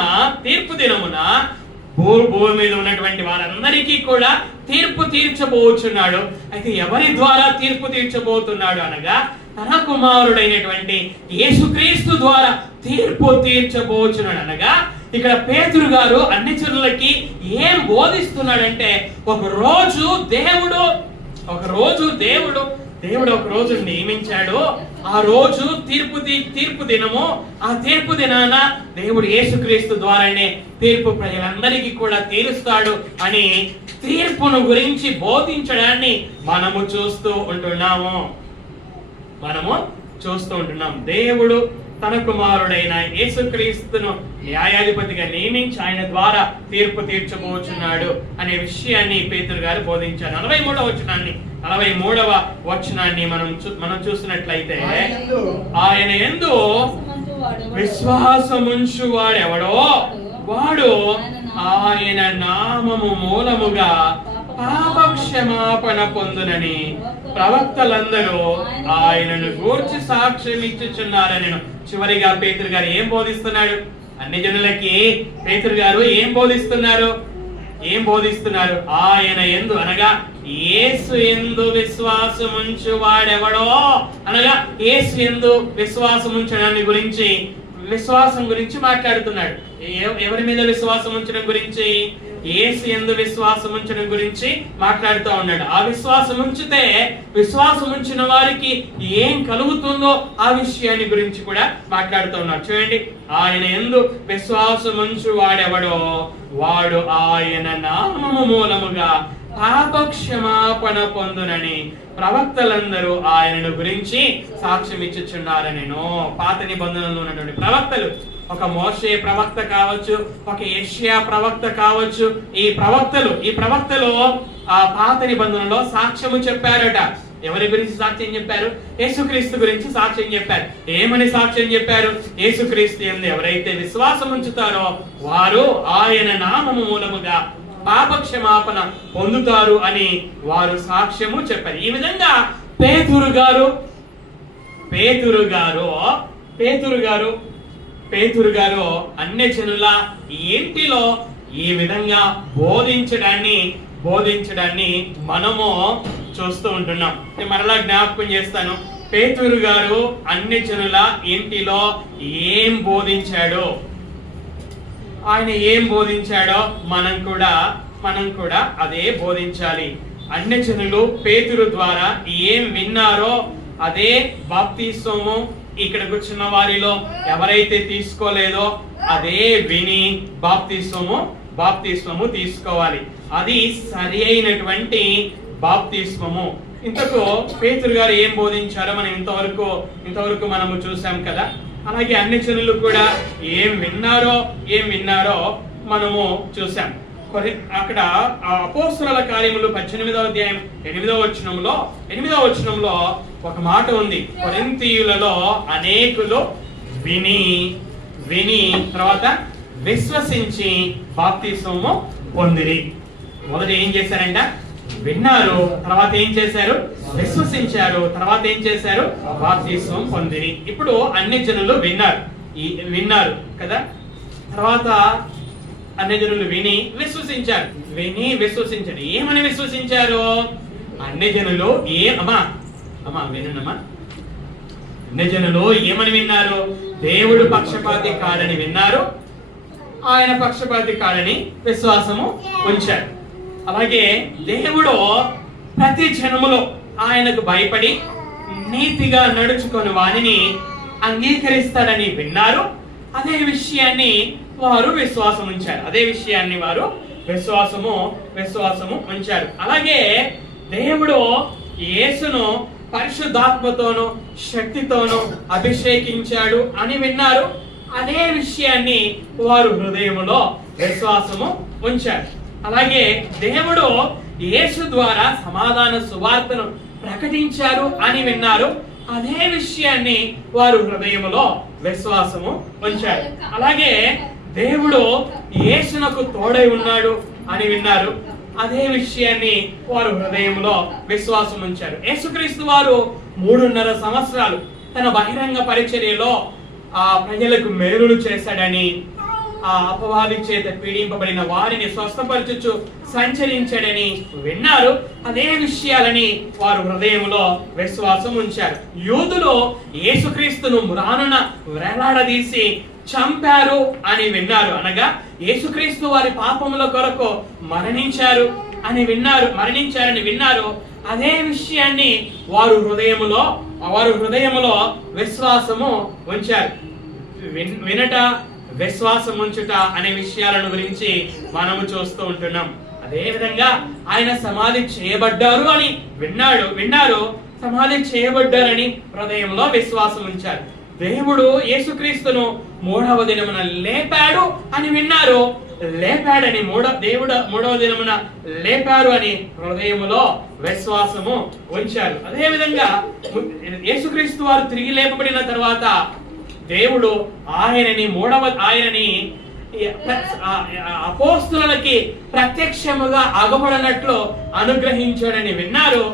భూమి మీద ఉన్నటువంటి వారందరికీ కూడా తీర్పు తీర్చబోచున్నాడు. అయితే ఎవరి ద్వారా తీర్పు తీర్చబోతున్నాడు అనగా, తన కుమారుడైనటువంటి యేసుక్రీస్తు ద్వారా తీర్పు తీర్చబోచున్నాడు. అనగా ఇక్కడ పేతురు గారు అన్ని జనులకి ఏం బోధిస్తున్నాడంటే, ఒక రోజు దేవుడు ఒక రోజు నియమించాడు. ఆ రోజు తీర్పు దినము. ఆ తీర్పు దినాన దేవుడు యేసుక్రీస్తు ద్వారానే తీర్పు ప్రజలందరికీ కూడా తీరుస్తాడు అని తీర్పును గురించి బోధించడాన్ని మనము చూస్తూ ఉంటున్నాం. దేవుడు తన కుమారుడైన యేసుక్రీస్తును న్యాయాధిపతిగా నియమించి ఆయన ద్వారా తీర్పు తీర్చబోచున్నాడు అనే విషయాన్ని పేతురు గారు బోధించారు. 43వ వచనాన్ని మనం చూసినట్లయితే, ఆయన యందు విశ్వాసముంచు వాడెవడో వాడు ఆయన నామము మూలముగా పాపక్షమాపణ పొందునని ప్రవక్తలందరూ ఆయనను గూర్చి సాక్ష్యం ఇచ్చుచున్నారని. చివరిగా పేతురు గారు ఏం బోధిస్తున్నాడు? అన్ని జనులకి పేతురు గారు ఏం బోధిస్తున్నారు? ఆయన యందు అనగా యేసు యందు విశ్వాసముంచు వాడెవడో అనగా యేసు యందు విశ్వాసం గురించి మాట్లాడుతున్నాడు. ఎవరి మీద విశ్వాసం ఉంచడం గురించి? యేసు యందు విశ్వాసం ఉంచడం గురించి మాట్లాడుతూ ఉన్నాడు. ఆ విశ్వాసం ఉంచిన వారికి ఏం కలుగుతుందో ఆ విషయాన్ని గురించి కూడా మాట్లాడుతూ ఉన్నాడు. చూడండి, ఆయన యందు విశ్వాసం ఉంచు వాడెవడో వాడు ఆయన నామము మూలముగా పాపక్షమాపణ పొందునని ప్రవక్తలందరూ ఆయనను గురించి సాక్ష్యం ఇచ్చుచున్నారని. పాత నిబంధనలో ఉన్నటువంటి ప్రవక్తలు, ఒక మోషే ప్రవక్త కావచ్చు, ఒక యెషయా ప్రవక్త కావచ్చు, ఈ ప్రవక్తలు ఆ పాత నిబంధనలో సాక్ష్యము చెప్పారట. ఎవరి గురించి సాక్ష్యం చెప్పారు? యేసుక్రీస్తు గురించి సాక్ష్యం చెప్పారు. ఏమని సాక్ష్యం చెప్పారు? యేసుక్రీస్తు యందు ఎవరైతే విశ్వాసం ఉంచుతారో వారు ఆయన నామము మూలముగా పాప క్షమాపణ పొందుతారు అని వారు సాక్ష్యము చెప్పారు. ఈ విధంగా పేతురు గారు అన్యజనుల ఇంటిలో ఈ విధంగా బోధించడాన్ని మనము చూస్తూ ఉంటున్నాం. మరలా జ్ఞాపకం చేస్తాను, పేతురు గారు అన్యజనుల ఇంటిలో ఏం బోధించాడో, ఆయన ఏం బోధించాడో మనం కూడా అదే బోధించాలి. అన్యజనులు పేతురు ద్వారా ఏం విన్నారో అదే బాప్తిస్మము ఇక్కడ కూర్చున్న వారిలో ఎవరైతే తీసుకోలేదో అదే విని బాప్తిస్మము తీసుకోవాలి. అది సరి అయినటువంటి బాప్తిస్మము. ఇంతకు పేతురు గారు ఏం బోధించారో మనం ఇంతవరకు మనము చూసాం కదా. అలాగే అన్యజనులు కూడా ఏం విన్నారో మనము చూసాం. అక్కడ అపోస్తలుల కార్యములు 18వ అధ్యాయం 8వ వచనంలో ఒక మాట ఉంది. కొరింథీయులలో అనేకులు విని తర్వాత విశ్వసించి బాప్తిస్మము పొందిరి. మొదట ఏం చేశారంట? విన్నారు. తర్వాత ఏం చేశారు? విశ్వసించారు. తర్వాత ఏం చేశారు? బాప్తిస్మం పొందిరి. ఇప్పుడు అన్యజనులు విన్నారు కదా. తర్వాత అన్యజనులు విని విశ్వసించారు. ఏమని విశ్వసించారు? అన్యజనులు అన్యజనులు ఏమని విన్నారు? దేవుడు పక్షపాతి కాడని విన్నారు. ఆయన పక్షపాతి కాడని విశ్వాసము ఉంచారు. అలాగే దేవుడు ప్రతి జనములో ఆయనకు భయపడి నీతిగా నడుచుకొని వారిని అంగీకరిస్తాడని విన్నారు. అదే విషయాన్ని వారు విశ్వాసం ఉంచారు. అలాగే దేవుడు యేసును పరిశుద్ధాత్మతోను శక్తితోను అభిషేకించాడు అని విన్నారు. అదే విషయాన్ని వారు హృదయములో విశ్వాసము ఉంచారు. అలాగే దేవుడు యేసు ద్వారా సమాధాన సువార్తను ప్రకటించారు అని విన్నారు. అదే విషయాన్ని వారు హృదయములో విశ్వాసము ఉంచారు. అలాగే దేవుడు యేసునకు తోడై ఉన్నాడు అని విన్నారు. అదే విషయాన్ని వారు హృదయంలో విశ్వాసం ఉంచారు. యేసుక్రీస్తు వారు 3.5 సంవత్సరాలు తన బహిరంగ పరిచర్యలో ప్రజలకు మేలులు చేశాడని, అపవాది చేత పీడింపబడిన వారిని స్వస్థపరచుచు సంచరించాడని విన్నారు. అదే విషయాలని వారు హృదయంలో విశ్వాసం ఉంచారు. యూదులు యేసుక్రీస్తును మ్రానున వేలాడదీసి చంపారు అని విన్నారు. అనగా యేసుక్రీస్తు వారి పాపముల కొరకు మరణించారని విన్నారు. అదే విషయాన్ని వారు హృదయములో విశ్వాసము ఉంచారు. వినట, విశ్వాసం ఉంచుట అనే విషయాలను గురించి మనము చూస్తూ ఉంటున్నాం. అదే విధంగా ఆయన సమాధి చేయబడ్డారు అని విన్నారు. సమాధి చేయబడ్డారని హృదయంలో విశ్వాసం ఉంచారు. దేవుడు యేసుక్రీస్తును 3వ దినమున లేపాడు అని విన్నారు. దేవుడు 3వ దినమున లేపారు అని హృదయములో విశ్వాసము ఉంచారు. అదే విధంగా యేసుక్రీస్తు వారు తిరిగి లేపబడిన తర్వాత దేవుడు ఆయనని అపోస్తలులకి ప్రత్యక్షముగా అగపడనట్లు అనుగ్రహించాడని విన్నారు.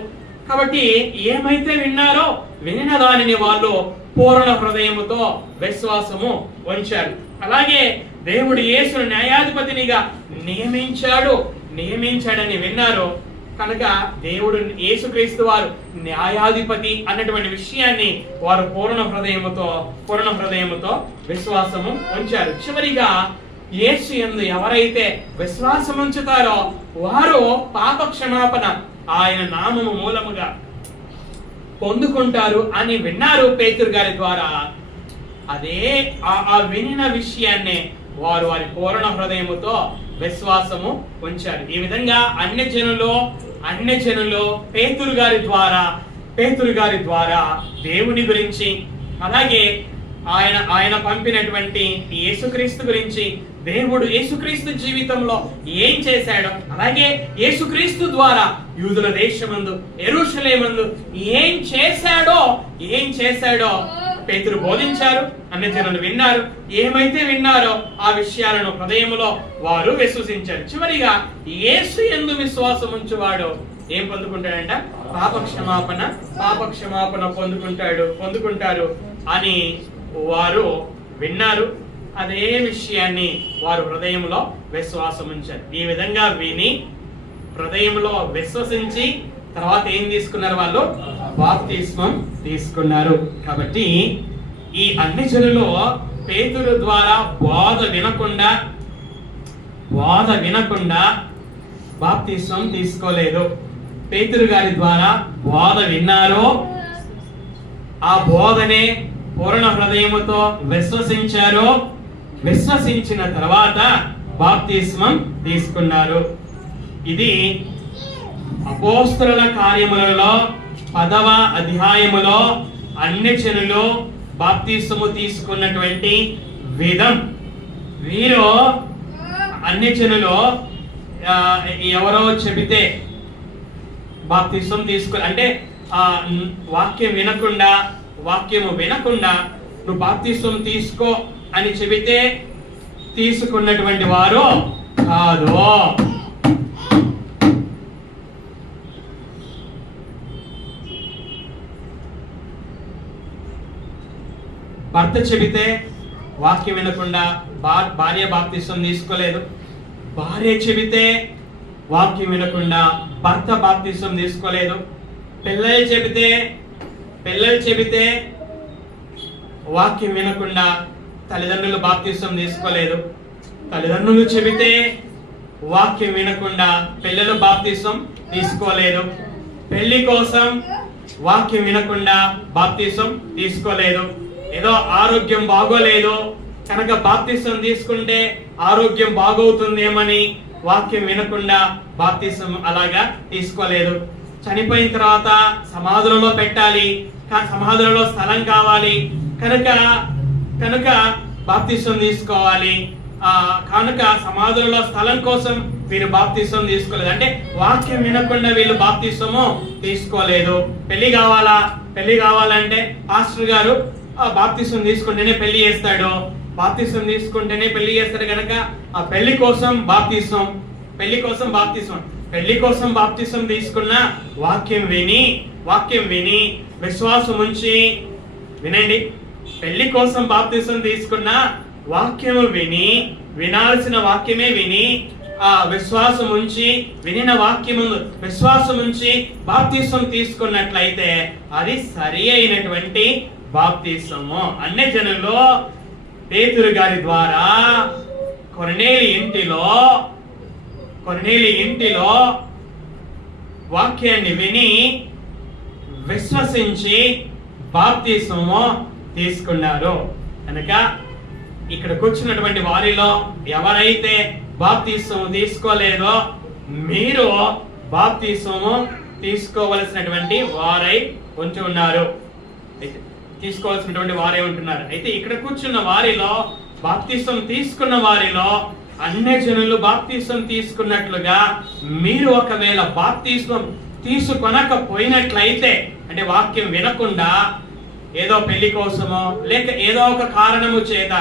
కాబట్టి ఏమైతే విన్నారో వినిన దానిని వాళ్ళు పూర్ణ హృదయముతో విశ్వాసము ఉంచారు. అలాగే దేవుడు యేసును న్యాయాధిపతినిగా నియమించాడని విన్నారు. కనుక దేవుడు యేసుక్రీస్తు వారు న్యాయాధిపతి అన్నటువంటి విషయాన్ని వారు పూర్ణ హృదయముతో విశ్వాసము ఉంచారు. చివరిగా యేసు యందు ఎవరైతే విశ్వాసం ఉంచుతారో వారు పాప క్షమాపణ ఆయన నామము మూలముగా పొందుకుంటారు అని విన్నారు పేతురు గారి ద్వారా. అదే ఆ వినిన విషయాన్ని వారు వారి పూర్ణ హృదయముతో విశ్వాసము ఉంచారు. ఈ విధంగా అన్యజనులు పేతురు గారి ద్వారా దేవుని గురించి, అలాగే ఆయన పంపినటువంటి యేసుక్రీస్తు గురించి, దేవుడు యేసుక్రీస్తు జీవితంలో ఏం చేశాడో, అలాగే యేసుక్రీస్తు ద్వారా యూదుల దేశమందు యెరూషలేమందు ఏం చేశాడో పేతురు బోధించారు, అన్ని జనులు విన్నారు. ఏమైతే విన్నారో ఆ విషయాలను హృదయములో వారు విశ్వసించారు. చివరిగా యేసు యందు విశ్వాసం ఉంచువాడు ఏం పొందుకుంటాడంట? పాప క్షమాపణ పొందుకుంటారు అని వారు విన్నారు. అదే విషయాన్ని వారు హృదయంలో విశ్వాసం ఉంచారు. ఈ విధంగా విని హృదయంలో విశ్వసించి తర్వాత ఏం తీసుకున్నారు? వాళ్ళు బాప్తిస్మం తీసుకున్నారు. కాబట్టి ఈ అన్ని జనులు పేతురు ద్వారా బోధ వినకుండా బాప్తిస్మం తీసుకోలేదు. పేతురు గారి ద్వారా బోధ విన్నారు, ఆ బోధనే పూర్ణ హృదయముతో విశ్వసించారు. విశ్వసించిన తర్వాత బాప్తిస్మం తీసుకున్నారు. ఇది అపోస్తలుల కార్యములలో 10వ అధ్యాయములో అన్ని జనులు బాప్తిస్మము తీసుకున్నటువంటి విధం. వీరు అన్ని జనులు ఎవరో చెబితే బాప్తిస్మం అంటే వాక్యము వినకుండా నువ్వు బాప్తిస్మం తీసుకో అని చెబితే తీసుకున్నటువంటి వారు కాదు. భర్త చెబితే వాక్యం వినకుండా భార్య బాప్తిస్మం తీసుకోలేదు. భార్య చెబితే వాక్యం వినకుండా భర్త బాప్తిస్మం తీసుకోలేదు. పిల్లలు చెబితే వాక్యం వినకుండా తల్లిదండ్రులు బాప్తిస్మం తీసుకోలేదు. తల్లిదండ్రులు చెబితే వాక్యం వినకుండా పిల్లలు బాప్తిస్మం తీసుకోలేదు. పెళ్లి కోసం వాక్యం వినకుండా బాప్తిస్మం తీసుకోలేదు. ఏదో ఆరోగ్యం బాగోలేదు కనుక బాప్తిస్మం తీసుకుంటే ఆరోగ్యం బాగవుతుందేమని వాక్యం వినకుండా బాప్తిస్మం అలాగా తీసుకోలేదు. చనిపోయిన తర్వాత సమాధులలో పెట్టాలి, సమాధులలో స్థలం కావాలి కనుక బాప్తిస్మం తీసుకోవాలి. కనుక సమాధులలో స్థలం కోసం వీరు బాప్తిస్మం తీసుకోలేదు. అంటే వాక్యం వినకుండా వీళ్ళు బాప్తిస్మము తీసుకోలేదు. పెళ్లి కావాలంటే పాస్టర్ గారు బాప్తిస్మం తీసుకుంటేనే పెళ్లి చేస్తాడు. బాప్తిస్మం తీసుకుంటేనే పెళ్లి చేస్తాడు కనుక ఆ పెళ్లి కోసం బాప్తిస్మం తీసుకున్న వాక్యం విని విశ్వాసం ఉంచి వినండి. పెళ్లి కోసం బాప్తిస్మం తీసుకున్న వాక్యము వినాల్సిన వాక్యమే విని ఆ విశ్వాసం ఉంచి విశ్వాసం ఉంచి బాప్తిస్మం తీసుకున్నట్లయితే అది సరి అయినటువంటి బాప్తిస్మము. అన్ని జనులు పేతురు గారి ద్వారా కొర్నేలి ఇంటిలో వాక్యాన్ని విని విశ్వసించి బాప్తిస్మము తీసుకున్నారు. కనుక ఇక్కడ కూర్చున్నటువంటి వారిలో ఎవరైతే బాప్తిస్మము తీసుకోలేదో మీరు బాప్తిస్మము తీసుకోవలసినటువంటి వారై ఉంటున్నారు. అయితే ఇక్కడ కూర్చున్న వారిలో బాప్తిస్మం తీసుకున్న వారిలో అన్ని జనులు బాప్తిస్మం తీసుకున్నట్లుగా మీరు ఒకవేళ బాప్తిస్మం తీసుకొనకపోయినట్లయితే, అంటే వాక్యం వినకుండా ఏదో పెళ్లి కోసమో లేక ఏదో ఒక కారణము చేత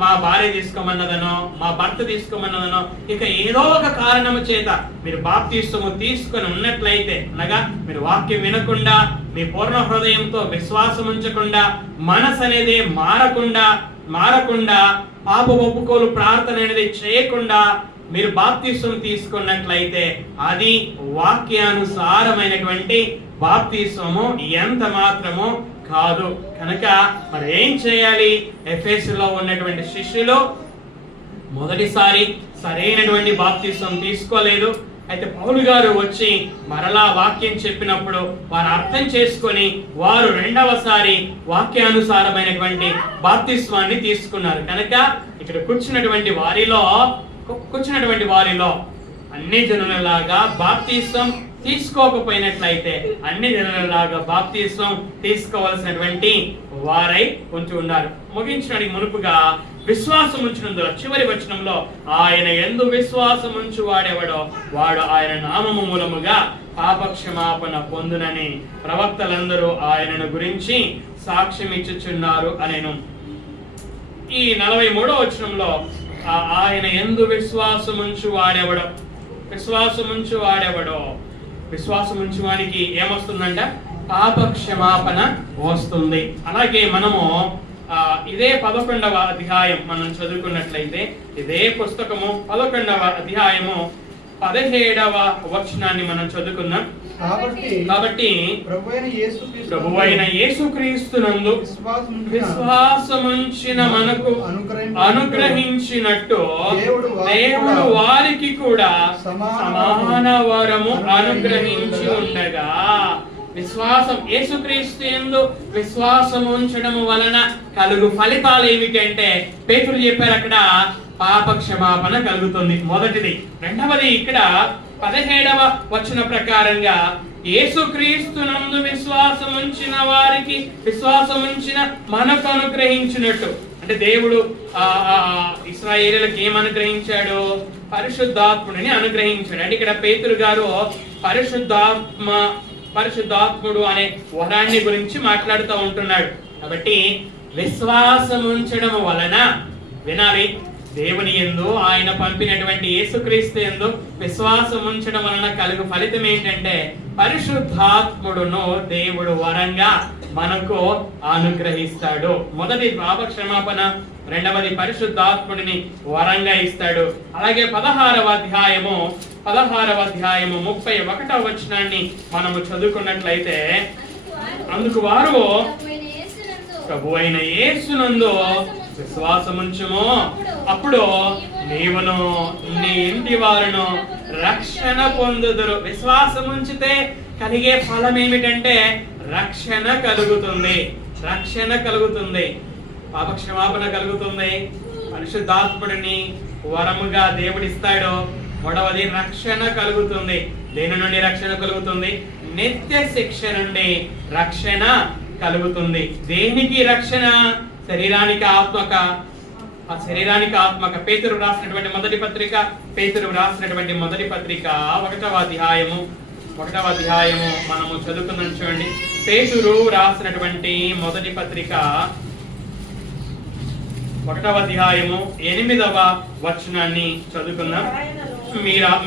మా భార్య తీసుకోమన్నదనో మా భర్త తీసుకోమన్నదనో ఇక ఏదో ఒక కారణము చేత మీరు బాప్తిస్మము తీసుకొని ఉన్నట్లయితే, అనగా మీరు వాక్యం వినకుండా మీ పూర్ణ హృదయంతో విశ్వాసం ఉంచకుండా మనసు అనేది మారకుండా పాప ఒప్పుకోలు ప్రార్థన అనేది చేయకుండా మీరు బాప్తిస్మం తీసుకున్నట్లయితే అది వాక్యానుసారమైనటువంటి బాప్తిస్మము ఎంత మాత్రము కాదు. కనుక మరి ఏం చేయాలి? ఎఫెసులో ఉన్నటువంటి శిష్యులు మొదటిసారి సరైనటువంటి బాప్తిస్మం తీసుకోలేదు. అయితే పౌలు గారు వచ్చి మరలా వాక్యం చెప్పినప్పుడు వారు అర్థం చేసుకొని వారు రెండవసారి వాక్యానుసారమైనటువంటి బాప్తిస్మాన్ని తీసుకున్నారు. కనుక ఇక్కడ కూర్చున్నటువంటి వారిలో అన్ని జనులలాగా బాప్తిస్మం తీసుకోకపోయినట్లయితే అన్ని జనులలాగా బాప్తిస్మం తీసుకోవాల్సినటువంటి వారై ఉంటూ ఉన్నారు. ముగించడానికి మునుపుగా విశ్వాసం ఉంచినందున చివరి వచనంలో ఆయన యందు విశ్వాసం ఉంచు వాడెవడో వాడు ఆయన నామము మూలముగా పాపక్షమాపణ పొందునని ప్రవక్తలందరూ ఆయనను గురించి సాక్ష్యం ఇచ్చుచున్నారు అనేను. ఈ 43వ వచనంలో ఆయన యందు విశ్వాసముంచు వాడెవడో, విశ్వాసముంచు వాడెవడో, విశ్వాసముంచు వానికి ఏమొస్తుందంట? పాప క్షమాపణ వస్తుంది. అలాగే మనము ఇదే 11వ అధ్యాయం మనం చదువుకున్నట్లయితే, ఇదే పుస్తకము 11వ అధ్యాయము 17వ వచనాన్ని మనం చదువుకుందాం. కాబట్టి ప్రభువైన యేసుక్రీస్తునందు విశ్వాసముంచిన మనకు అనుగ్రహించినట్టు దేవుడు వారికి కూడా సమాన వరము అనుగ్రహించి ఉండగా, విశ్వాసం యేసుక్రీస్తు యందు విశ్వాసం ఉంచడం వలన కలుగు ఫలితాలు ఏమిటంటే పేతురు చెప్పారు అక్కడ పాప క్షమాపణ కలుగుతుంది, మొదటిది. రెండవది ఇక్కడ 17వ వచన ప్రకారంగా యేసుక్రీస్తునందు విశ్వాసం ఉంచిన వారికి విశ్వాసం ఉంచిన మనకు అనుగ్రహించినట్టు, అంటే దేవుడు ఇశ్రాయేలులకు ఏం అనుగ్రహించాడు? పరిశుద్ధాత్ముడిని అనుగ్రహించాడు. అంటే ఇక్కడ పేతురు గారు పరిశుద్ధాత్ముడు అనే వరాన్ని గురించి మాట్లాడుతూ ఉంటున్నాడు. కాబట్టి విశ్వాసం ఉంచడం వలన, వినాలి, దేవుని యందు ఆయన పంపినటువంటి యేసుక్రీస్తు యందు విశ్వాసం ఉంచడం వలన కలుగు ఫలితం ఏంటంటే పరిశుద్ధాత్ముడును దేవుడు వరంగా మనకు అనుగ్రహిస్తాడు. మొదటి పాప క్షమాపణ, రెండవది పరిశుద్ధాత్ముడిని వరంగా ఇస్తాడు. అలాగే 16వ అధ్యాయము 31వ వచనాన్ని మనము చదువుకున్నట్లయితే, అందుకు వారు ప్రభువైన యేసునందు విశ్వాసముంచుము, అప్పుడు నీవును నీ ఇంటి వారును రక్షణ పొందుదురు. విశ్వాసముంచితే కలిగే ఫలం ఏమిటంటే రక్షణ కలుగుతుంది, రక్షణ కలుగుతుంది, పాపక్షమాపణ కలుగుతుంది, పరిశుద్ధాత్ముడిని వరముగా దేవుడిస్తాడు. మూడవది రక్షణ కలుగుతుంది. దేని నుండి రక్షణ కలుగుతుంది? నిత్య శిక్ష నుండి రక్షణ కలుగుతుంది. దేనికి రక్షణ? శరీరానికి ఆత్మక. ఆ శరీరానికి ఆత్మక. పేతురు రాసినటువంటి మొదటి పత్రిక 1వ అధ్యాయము మనము చదువుకుందాం. చూడండి, పేతురు రాసినటువంటి మొదటి పత్రిక 1వ అధ్యాయము 8వ వచనాన్ని చదువుకుందాం.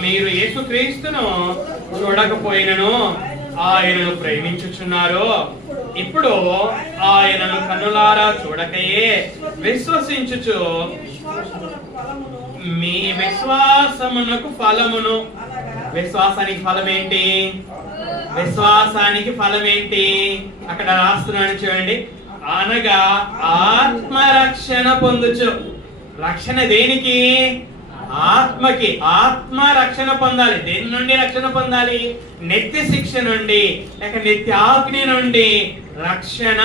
మీరు యేసుక్రీస్తును చూడకపోయినను ఆయనను ప్రేమించుచున్నారు, ఇప్పుడు ఆయనను కన్నులారా చూడకయే విశ్వసించుచు మీ విశ్వాసమునకు ఫలమును. విశ్వాసానికి ఫలం ఏంటి? విశ్వాసానికి ఫలం ఏంటి? అక్కడ రాస్తున్నాను చూడండి, అనగా ఆత్మరక్షణ పొందుచు. రక్షణ దేనికి? ఆత్మకి. ఆత్మ రక్షణ పొందాలి. దేని నుండి రక్షణ పొందాలి? నిత్య శిక్ష నుండి లేక నిత్యాగ్ని నుండి రక్షణ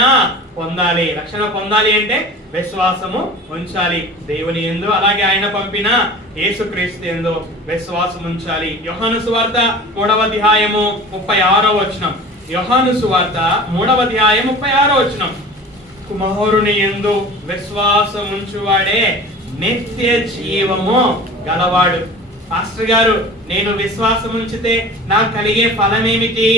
పొందాలి. రక్షణ పొందాలి అంటే విశ్వాసము ఉంచాలి దేవుని యందు, అలాగే ఆయన పంపిన యేసుక్రీస్తు యందు విశ్వాసం ఉంచాలి. యోహాను సువార్త 3వ అధ్యాయము 36వ వచనం. యోహాను సువార్త 3వ అధ్యాయం 36వ వచనం. కుమారుని యందు విశ్వాసం ఉంచువాడే నిత్య జీవము గలవాడు. పాస్టర్ గారు, నేను విశ్వాసం ఉంచితే నాకు కలిగే ఫలం ఏమిటి?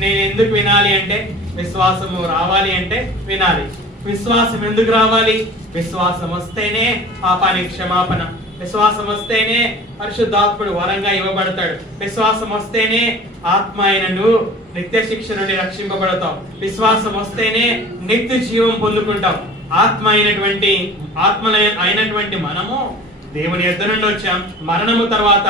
నేను ఎందుకు వినాలి అంటే, విశ్వాసము రావాలి అంటే వినాలి. విశ్వాసం ఎందుకు రావాలి? విశ్వాసం వస్తేనే పాపానికి క్షమాపణ, విశ్వాసం వస్తేనే పరిశుద్ధాత్ముడు వరంగా ఇవ్వబడతాడు, విశ్వాసం వస్తేనే ఆత్మ అయినను నిత్య శిక్ష నుండి రక్షింపబడతాం, విశ్వాసం వస్తేనే నిత్య జీవం పొందుకుంటాం. ఆత్మ అయినటువంటి మనము దేవుని యొద్ద నుండి వచ్చాం. మరణము తర్వాత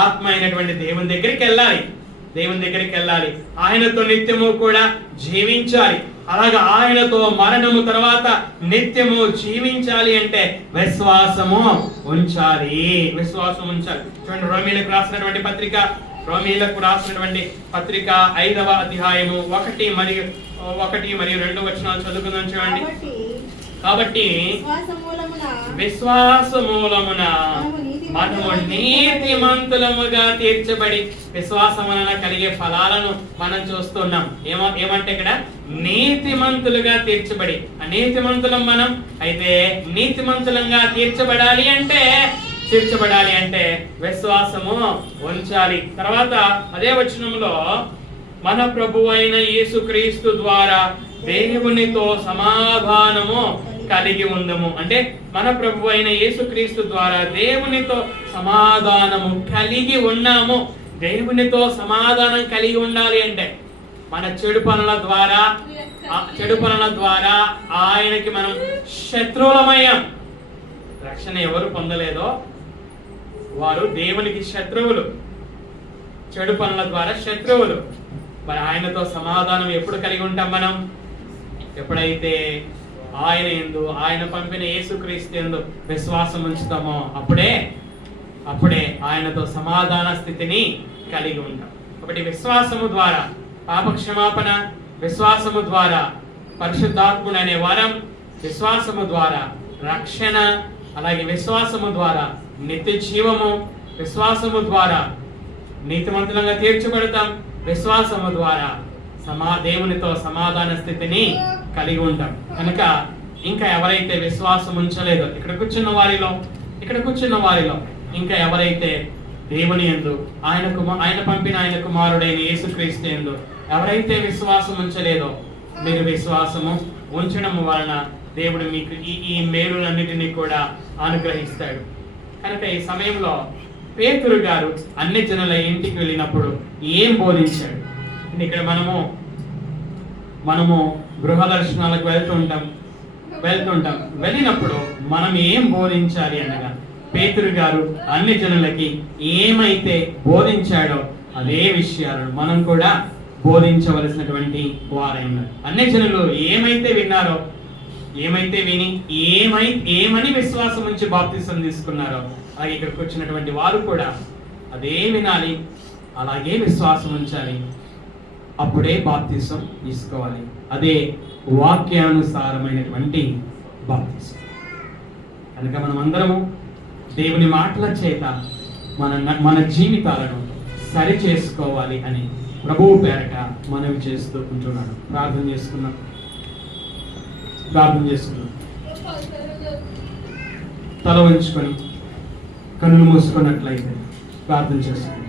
ఆత్మ అయినటువంటి దేవుని దగ్గరికి వెళ్ళాలి. ఆయనతో నిత్యము కూడా జీవించాలి. అలాగా ఆయనతో మరణము తర్వాత నిత్యము జీవించాలి అంటే విశ్వాసము ఉంచాలి. చూడండి, రోమీలకు రాసినటువంటి పత్రిక 5వ అధ్యాయము 1 మరియు 2 వచనాలు చదువుకుందాం. చూడండి, కాబట్టి విశ్వాస మూలమున మనము నీతిమంతులముగా తీర్చబడి విశ్వాసం వలన కలిగే ఫలాలను మనం చూస్తున్నాం. ఏమంటే ఇక్కడ నీతిమంతులుగా తీర్చబడి, నీతిమంతులం మనం. అయితే నీతిమంతులంగా తీర్చబడాలి అంటే విశ్వాసము ఉంచాలి. తర్వాత అదే వచనంలో మన ప్రభువు అయిన యేసుక్రీస్తు ద్వారా దేవునితో సమాధానము కలిగి ఉందము. అంటే మన ప్రభువు అయిన యేసుక్రీస్తు ద్వారా దేవునితో సమాధానము కలిగి ఉన్నాము. దేవునితో సమాధానం కలిగి ఉండాలి అంటే మన చెడు పనుల ద్వారా ఆయనకి మనం శత్రువులమయ్యాం. రక్షణ ఎవరు పొందలేదో వారు దేవునికి శత్రువులు, చెడు పనుల ద్వారా శత్రువులు. మరి ఆయనతో సమాధానం ఎప్పుడు కలిగి ఉంటాం మనం? ఎప్పుడైతే ఆయన పంపిన యేసుక్రీస్తు యందు విశ్వాసం ఉంచుతామో అప్పుడే ఆయనతో సమాధాన స్థితిని కలిగి ఉంటాం. కాబట్టి విశ్వాసము ద్వారా పాప క్షమాపణ, విశ్వాసము ద్వారా పరిశుద్ధాత్ముడు అనే వరం, విశ్వాసము ద్వారా రక్షణ, అలాగే విశ్వాసము ద్వారా నిత్య జీవము, విశ్వాసము ద్వారా నీతిమంతులంగా తీర్చబడతాం, విశ్వాసము ద్వారా దేవునితో సమాధాన స్థితిని కలిగి ఉంటాం. కనుక ఇంకా ఎవరైతే విశ్వాసం ఉంచలేదో ఇక్కడ కూర్చున్న వారిలో ఇంకా ఎవరైతే దేవుని యందు ఆయన పంపిన ఆయన కుమారుడైన యేసుక్రీస్తు యందు ఎవరైతే విశ్వాసం ఉంచలేదో, మీరు విశ్వాసము ఉంచడం వలన దేవుడు మీకు ఈ మేలులన్నిటినీ కూడా అనుగ్రహిస్తాడు. కనుక ఈ సమయంలో పేతురు గారు అన్ని జనుల ఇంటికి వెళ్ళినప్పుడు ఏం బోధించాడు? ఇక్కడ మనము గృహ దర్శనాలకు వెళ్తుంటాం. వెళ్ళినప్పుడు మనం ఏం బోధించాలి అనగా, పేతురు గారు అన్ని జనులకి ఏమైతే బోధించాడో అదే విషయాలను మనం కూడా బోధించవలసినటువంటి వారైనారు. అన్ని జనులు ఏమైతే విన్నారో, ఏమైతే విని ఏమని విశ్వాసం ఉంచి బాప్తిసం తీసుకున్నారో, అలాగే ఇక్కడికి వచ్చినటువంటి వారు కూడా అదే వినాలి, అలాగే విశ్వాసం ఉంచాలి. అప్పుడే బాప్తిసం తీసుకోవాలి. అదే వాక్యానుసారమైనటువంటి బాప్తిసం. కనుక మనం అందరము దేవుని మాటల చేత మన జీవితాలను సరి చేసుకోవాలి అని ప్రభువు పేరట మనవి చేస్తూ ఉంటున్నాను. ప్రార్థన చేసుకున్నాం. తల వంచుకొని కన్నులు మూసుకున్నట్లయితే ప్రార్థన చేసుకున్నాం.